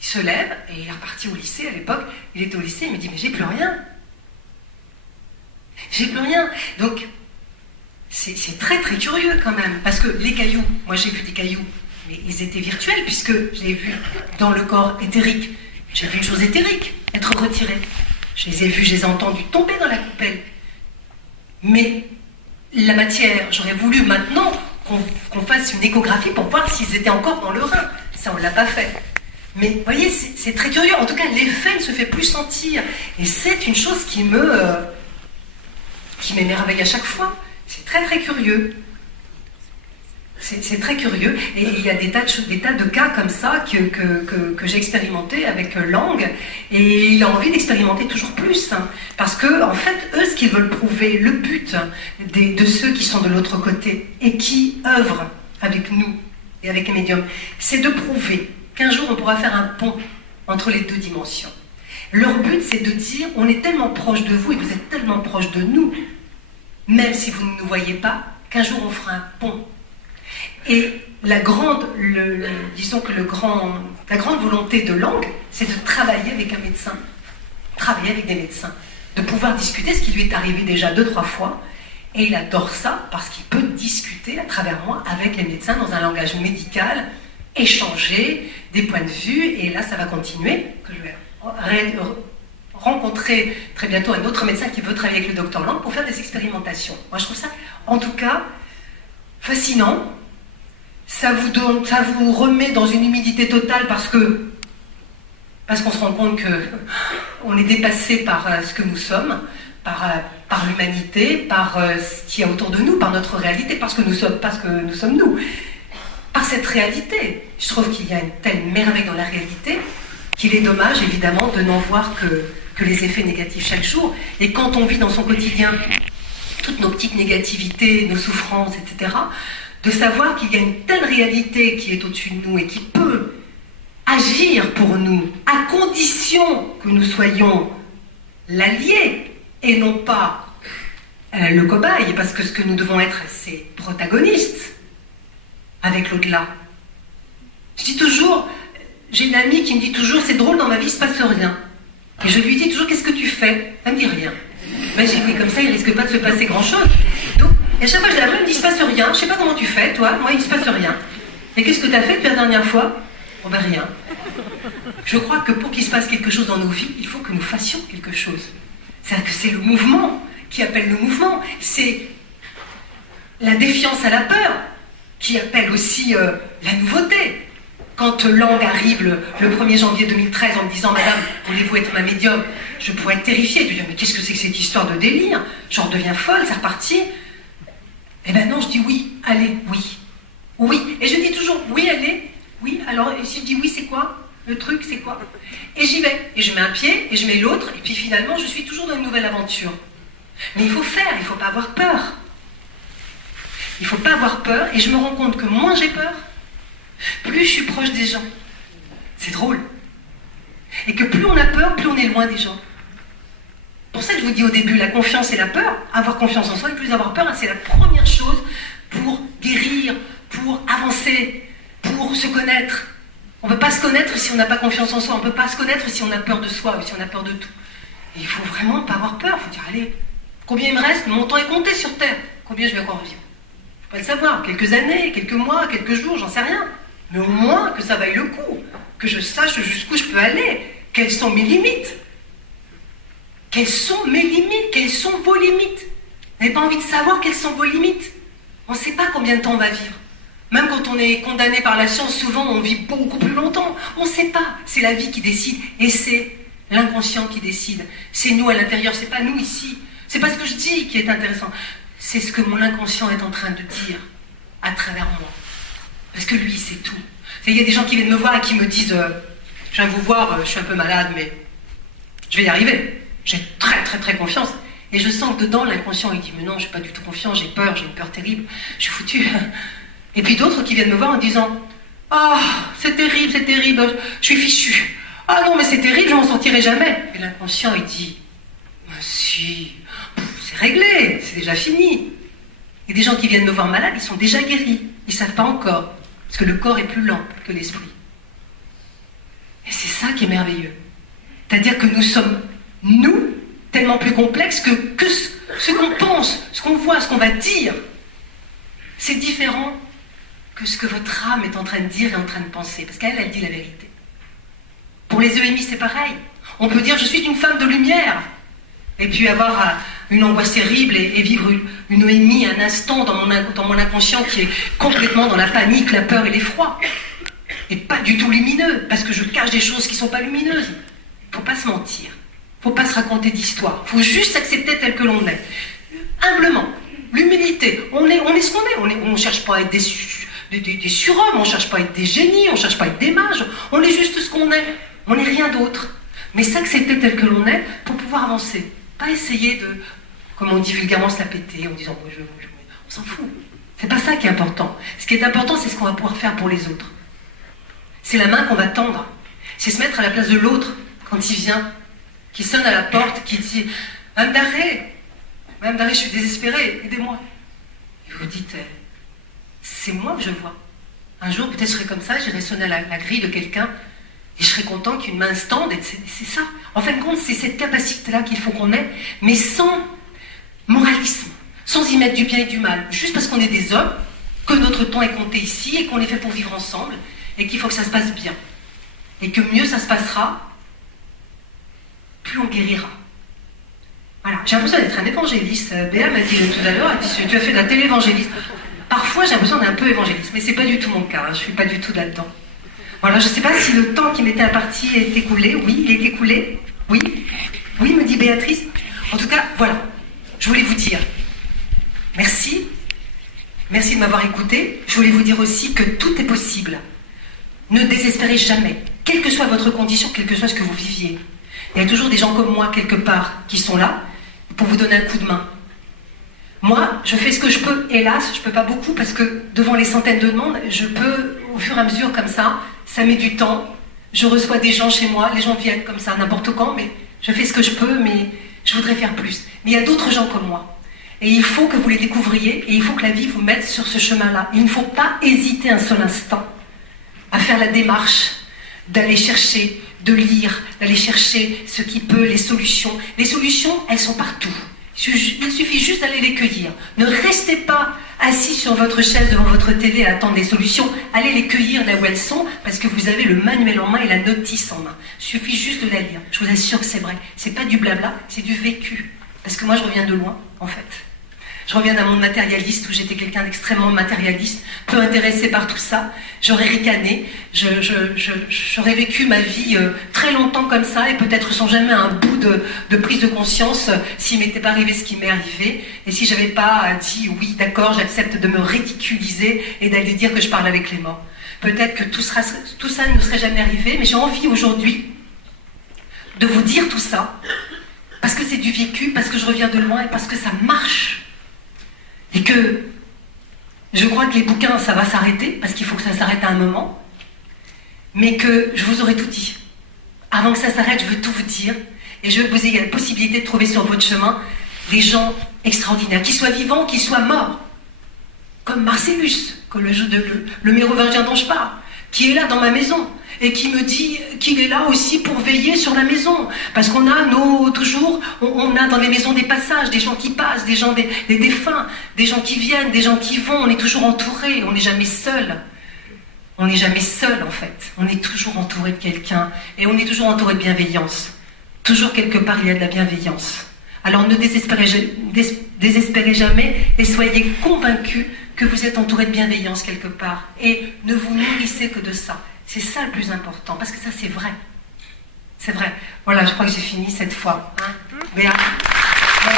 Il se lève et il est reparti au lycée. À l'époque, il était au lycée, il me dit, mais j'ai plus rien. J'ai plus rien. Donc, c'est très très curieux quand même, parce que les cailloux, moi j'ai vu des cailloux, mais ils étaient virtuels, puisque je les ai vus dans le corps éthérique. J'ai vu une chose éthérique être retirée. Je les ai vus, je les ai entendus tomber dans la coupelle. Mais la matière, j'aurais voulu maintenant qu'on fasse une échographie pour voir s'ils étaient encore dans le rein. Ça, on ne l'a pas fait. Mais vous voyez, c'est très curieux. En tout cas, l'effet ne se fait plus sentir. Et c'est une chose qui m'émerveille à chaque fois. C'est très très curieux. C'est très curieux. Et il y a des tas de cas comme ça que j'ai expérimenté avec Lang. Et il a envie d'expérimenter toujours plus. Hein, parce que, en fait, eux, ce qu'ils veulent prouver, le but de ceux qui sont de l'autre côté et qui œuvrent avec nous et avec les médiums, c'est de prouver qu'un jour on pourra faire un pont entre les deux dimensions. Leur but, c'est de dire, on est tellement proche de vous et vous êtes tellement proche de nous, même si vous ne nous voyez pas, qu'un jour on fera un pont. Et disons que la grande volonté de Lang, c'est de travailler avec un médecin, travailler avec des médecins, de pouvoir discuter, ce qui lui est arrivé déjà 2-3 fois, et il adore ça parce qu'il peut discuter à travers moi avec les médecins dans un langage médical, échanger des points de vue, et là ça va continuer, que je vais rencontrer très bientôt un autre médecin qui veut travailler avec le docteur Lang pour faire des expérimentations. Moi je trouve ça, en tout cas, fascinant. Ça vous remet dans une humilité totale parce qu'on se rend compte qu'on est dépassé par ce que nous sommes, par l'humanité, par ce qu'il y a autour de nous, par notre réalité, parce que nous sommes nous. Par cette réalité. Je trouve qu'il y a une telle merveille dans la réalité qu'il est dommage, évidemment, de n'en voir que les effets négatifs chaque jour. Et quand on vit dans son quotidien toutes nos petites négativités, nos souffrances, etc., de savoir qu'il y a une telle réalité qui est au-dessus de nous et qui peut agir pour nous, à condition que nous soyons l'allié et non pas le cobaye, parce que ce que nous devons être, c'est protagonistes avec l'au-delà. Je dis toujours, j'ai une amie qui me dit toujours, c'est drôle, dans ma vie, il ne se passe rien. Et je lui dis toujours, qu'est-ce que tu fais? Elle me dit rien. Ben, j'ai dit, oui, comme ça, il ne risque pas de se passer grand-chose. Donc, et à chaque fois, je la vois, elle me dit, il ne se passe rien. Je ne sais pas comment tu fais, toi. Moi, il ne se passe rien. Et qu'est-ce que tu as fait depuis la dernière fois? Oh ben, rien. Je crois que pour qu'il se passe quelque chose dans nos vies, il faut que nous fassions quelque chose. C'est-à-dire que c'est le mouvement qui appelle le mouvement. C'est la défiance à la peur qui appelle aussi la nouveauté. Quand Lang arrive le 1er janvier 2013 en me disant « Madame, voulez-vous être ma médium ?» Je pourrais être terrifiée de dire « Mais qu'est-ce que c'est que cette histoire de délire? J'en deviens folle, c'est reparti. » Eh ben non, je dis « Oui, allez, oui. Oui. » Et je dis toujours « Oui, allez. Oui. » Alors, et si je dis « Oui, c'est quoi? Le truc, c'est quoi? » Et j'y vais. Et je mets un pied, et je mets l'autre, et puis finalement, je suis toujours dans une nouvelle aventure. Mais il faut faire, il ne faut pas avoir peur. Il ne faut pas avoir peur, et je me rends compte que moins j'ai peur, plus je suis proche des gens. C'est drôle. Et que plus on a peur, plus on est loin des gens. Pour ça que je vous dis au début, la confiance et la peur, avoir confiance en soi et plus avoir peur, c'est la première chose pour guérir, pour avancer, pour se connaître. On ne peut pas se connaître si on n'a pas confiance en soi, on ne peut pas se connaître si on a peur de soi, ou si on a peur de tout. Et il faut vraiment pas avoir peur, il faut dire, allez, combien il me reste? Mon temps est compté sur Terre. Combien je vais encore vivre? Je ne peux pas le savoir, quelques années, quelques mois, quelques jours, j'en sais rien. Mais au moins que ça vaille le coup, que je sache jusqu'où je peux aller, quelles sont mes limites. Quelles sont mes limites? Quelles sont vos limites? Vous n'avez pas envie de savoir quelles sont vos limites? On ne sait pas combien de temps on va vivre. Même quand on est condamné par la science, souvent on vit beaucoup plus longtemps. On ne sait pas. C'est la vie qui décide et c'est l'inconscient qui décide. C'est nous à l'intérieur, c'est pas nous ici. C'est pas ce que je dis qui est intéressant. C'est ce que mon inconscient est en train de dire à travers moi. Parce que lui, c'est tout. Il y a des gens qui viennent me voir et qui me disent je viens vous voir, je suis un peu malade, mais je vais y arriver. J'ai très très très confiance. Et je sens que dedans, l'inconscient, il dit mais non, je n'ai pas du tout confiance, j'ai peur, j'ai une peur terrible, je suis foutu. Et puis d'autres qui viennent me voir en disant ah, c'est terrible, je suis fichu. Ah non, mais c'est terrible, je m'en sortirai jamais. Et l'inconscient, il dit mais si, c'est réglé, c'est déjà fini. Et des gens qui viennent me voir malade, ils sont déjà guéris. Ils ne savent pas encore. Parce que le corps est plus lent que l'esprit. Et c'est ça qui est merveilleux. C'est-à-dire que nous sommes, nous, tellement plus complexes que ce qu'on pense, ce qu'on voit, ce qu'on va dire. C'est différent que ce que votre âme est en train de dire et en train de penser. Parce qu'elle, elle dit la vérité. Pour les EMI, c'est pareil. On peut dire, je suis une femme de lumière. Et puis avoir une angoisse terrible et vivre une EMI un instant dans mon inconscient qui est complètement dans la panique, la peur et l'effroi. Et pas du tout lumineux, parce que je cache des choses qui ne sont pas lumineuses. Il ne faut pas se mentir. Il ne faut pas se raconter d'histoire. Il faut juste accepter tel que l'on est. Humblement. L'humilité. On est ce qu'on est. On ne cherche pas à être des surhommes, on ne cherche pas à être des génies, on ne cherche pas à être des mages. On est juste ce qu'on est. On n'est rien d'autre. Mais s'accepter tel que l'on est pour pouvoir avancer. Pas essayer de, comme on dit vulgairement, se la péter en disant on s'en fout. C'est pas ça qui est important. Ce qui est important, c'est ce qu'on va pouvoir faire pour les autres. C'est la main qu'on va tendre. C'est se mettre à la place de l'autre quand il vient, qui sonne à la porte, qui dit Madame Daré, je suis désespérée, aidez-moi. Et vous dites c'est moi que je vois. Un jour, peut-être je serai comme ça, j'irai sonner à la grille de quelqu'un. Et je serais content qu'une main se tende, et c'est ça. En fin de compte, c'est cette capacité-là qu'il faut qu'on ait, mais sans moralisme, sans y mettre du bien et du mal. Juste parce qu'on est des hommes, que notre temps est compté ici, et qu'on est fait pour vivre ensemble, et qu'il faut que ça se passe bien. Et que mieux ça se passera, plus on guérira. Voilà. J'ai l'impression d'être un évangéliste. Béa m'a dit tout à l'heure, elle dit, tu as fait de la télé-évangéliste. Parfois, j'ai l'impression d'être un peu évangéliste, mais c'est pas du tout mon cas, je suis pas du tout là-dedans. Voilà, je ne sais pas si le temps qui m'était imparti est écoulé. Oui, il est écoulé. Oui. Oui, me dit Béatrice. En tout cas, voilà. Je voulais vous dire merci. Merci de m'avoir écouté. Je voulais vous dire aussi que tout est possible. Ne désespérez jamais. Quelle que soit votre condition, quel que soit ce que vous viviez. Il y a toujours des gens comme moi, quelque part, qui sont là pour vous donner un coup de main. Moi, je fais ce que je peux. Hélas, je ne peux pas beaucoup parce que devant les centaines de demandes, je peux, au fur et à mesure, comme ça met du temps. Je reçois des gens chez moi, les gens viennent comme ça, n'importe quand, mais je fais ce que je peux, mais je voudrais faire plus. Mais il y a d'autres gens comme moi. Et il faut que vous les découvriez, et il faut que la vie vous mette sur ce chemin-là. Il ne faut pas hésiter un seul instant à faire la démarche d'aller chercher, de lire, d'aller chercher ce qui peut, les solutions. Les solutions, elles sont partout. Il suffit juste d'aller les cueillir. Ne restez pas assis sur votre chaise devant votre télé à attendre des solutions. Allez les cueillir là où elles sont, parce que vous avez le manuel en main et la notice en main. Il suffit juste de la lire. Je vous assure que c'est vrai. C'est pas du blabla, c'est du vécu. Parce que moi, je reviens de loin, en fait. Je reviens d'un monde matérialiste où j'étais quelqu'un d'extrêmement matérialiste, peu intéressé par tout ça. J'aurais ricané, j'aurais vécu ma vie très longtemps comme ça et peut-être sans jamais un bout de prise de conscience s'il m'était pas arrivé ce qui m'est arrivé et si j'avais pas dit oui, d'accord, j'accepte de me ridiculiser et d'aller dire que je parle avec les morts. Peut-être que tout ça ne serait jamais arrivé, mais j'ai envie aujourd'hui de vous dire tout ça parce que c'est du vécu, parce que je reviens de loin et parce que ça marche. Et que je crois que les bouquins, ça va s'arrêter, parce qu'il faut que ça s'arrête à un moment, mais que je vous aurais tout dit. Avant que ça s'arrête, je veux tout vous dire, et je veux que vous ayez la possibilité de trouver sur votre chemin des gens extraordinaires, qu'ils soient vivants, qu'ils soient morts. comme Marcellus, que le mérovingien dont je parle, qui est là dans ma maison et qui me dit qu'il est là aussi pour veiller sur la maison. Parce qu'on a on a dans les maisons des passages, des gens qui passent, des gens, des défunts, des gens qui viennent, des gens qui vont. On est toujours entouré, on n'est jamais seul. On n'est jamais seul en fait. On est toujours entouré de quelqu'un et on est toujours entouré de bienveillance. Toujours quelque part il y a de la bienveillance. Alors ne désespérez jamais et soyez convaincus que vous êtes entouré de bienveillance quelque part. Et ne vous nourrissez que de ça. C'est ça le plus important, parce que ça c'est vrai. C'est vrai. Voilà, je crois que j'ai fini cette fois. Hein, Béa? Ouais.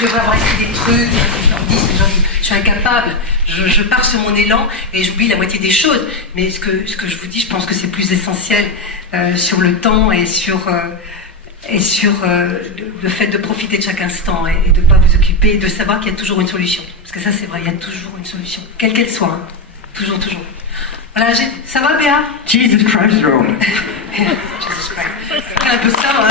Je devrais avoir écrit des trucs, je leur dis, je suis incapable, je pars sur mon élan et j'oublie la moitié des choses. Mais ce que je vous dis, je pense que c'est plus essentiel sur le temps et sur le fait de profiter de chaque instant et de ne pas vous occuper et de savoir qu'il y a toujours une solution. Parce que ça c'est vrai, il y a toujours une solution, quelle qu'elle soit, hein. Toujours. Voilà, ça va Béa? Jesus Christ, Lord. Jesus Christ. C'est un peu ça, hein.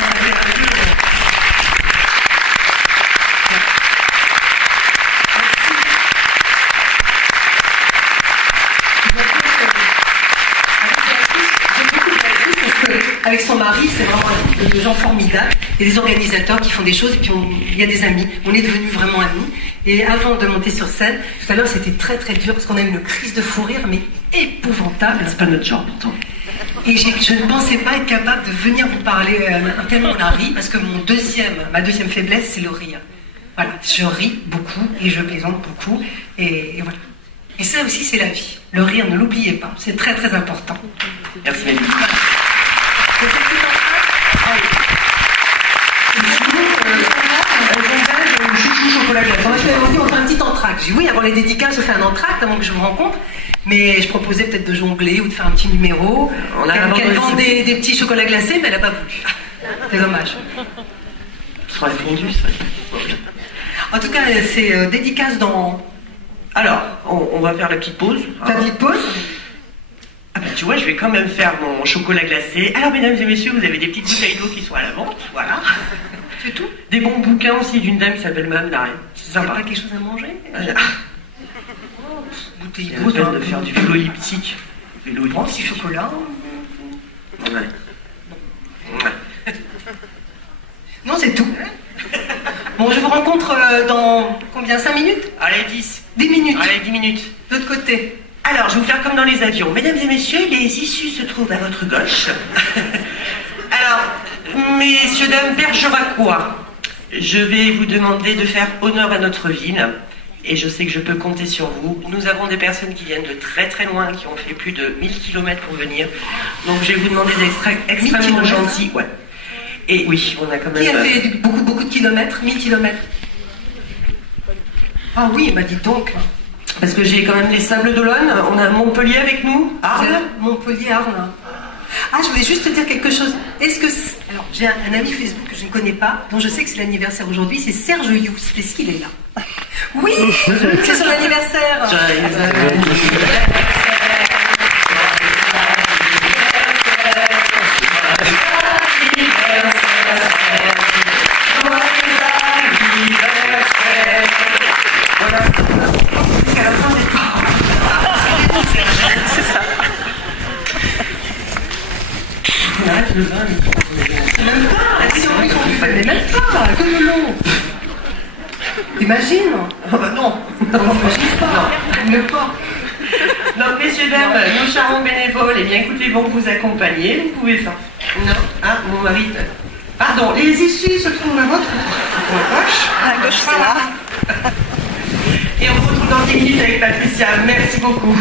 Avec son mari, c'est vraiment un couple de gens formidables. Il y a des organisateurs qui font des choses, et puis il y a des amis. On est devenus vraiment amis. Et avant de monter sur scène, tout à l'heure, c'était très très dur parce qu'on a eu une crise de fou rire, mais épouvantable. C'est pas notre genre, pourtant. Et je ne pensais pas être capable de venir vous parler tellement on a ri, parce que ma deuxième faiblesse, c'est le rire. Voilà, je ris beaucoup et je plaisante beaucoup. Et voilà. Et ça aussi, c'est la vie. Le rire, ne l'oubliez pas. C'est très très important. Merci, Mélanie. Chocolat glace. On fait un petit entracte. J'ai dit oui, avant les dédicaces, je fais un entracte avant que je vous rencontre. Mais je proposais peut-être de jongler ou de faire un petit numéro. Qu'elle vend des petits chocolats glacés, mais elle n'a pas voulu. C'est dommage. Ça aurait fondu, ça. En tout cas, c'est dédicace dans... Alors, on va faire la petite pause. La petite pause. Ah bah tu vois, je vais quand même faire mon chocolat glacé. Alors mesdames et messieurs, vous avez des petites bouteilles d'eau qui sont à la vente, voilà. C'est tout. Des bons bouquins aussi d'une dame qui s'appelle Mme Daré. C'est sympa. Pas quelque chose à manger Bouteille d'eau, de faire du vélo elliptique. Vélo elliptique. Petit chocolat. Ouais. Non, c'est tout. Bon, je vous rencontre dans combien? 5 minutes? Allez, 10. 10 minutes. Allez, 10 minutes. De l'autre côté. Alors, je vais vous faire comme dans les avions. Mesdames et messieurs, les issues se trouvent à votre gauche. Alors, messieurs, dames, bergeracois, je vais vous demander de faire honneur à notre ville. Et je sais que je peux compter sur vous. Nous avons des personnes qui viennent de très très loin, qui ont fait plus de 1000 km pour venir. Donc, je vais vous demander d'être extrêmement gentils. Ouais. Et oui, on a quand même... Qui a fait beaucoup de kilomètres? 1000 kilomètres? Ah oui, bah dites donc. Parce que j'ai quand même les Sables d'Olonne, on a Montpellier avec nous, Arles. Montpellier, Arles. Ah, je voulais juste te dire quelque chose. Est-ce que... Alors, j'ai un ami Facebook que je ne connais pas, dont je sais que c'est l'anniversaire aujourd'hui, c'est Serge Yousse. Est-ce qu'il est là? Oui, c'est son anniversaire. Que le long. Imagine. Oh bah non, imagine pas. Ne pas. Donc messieurs, dames, nos charmants bénévoles, eh bien écoutez, vont vous accompagner, vous pouvez ça. Non, ah, mon mari. Pardon, les issues se trouvent à votre poche. À gauche, c'est là. Et on se retrouve dans 10 minutes avec Patricia. Merci beaucoup.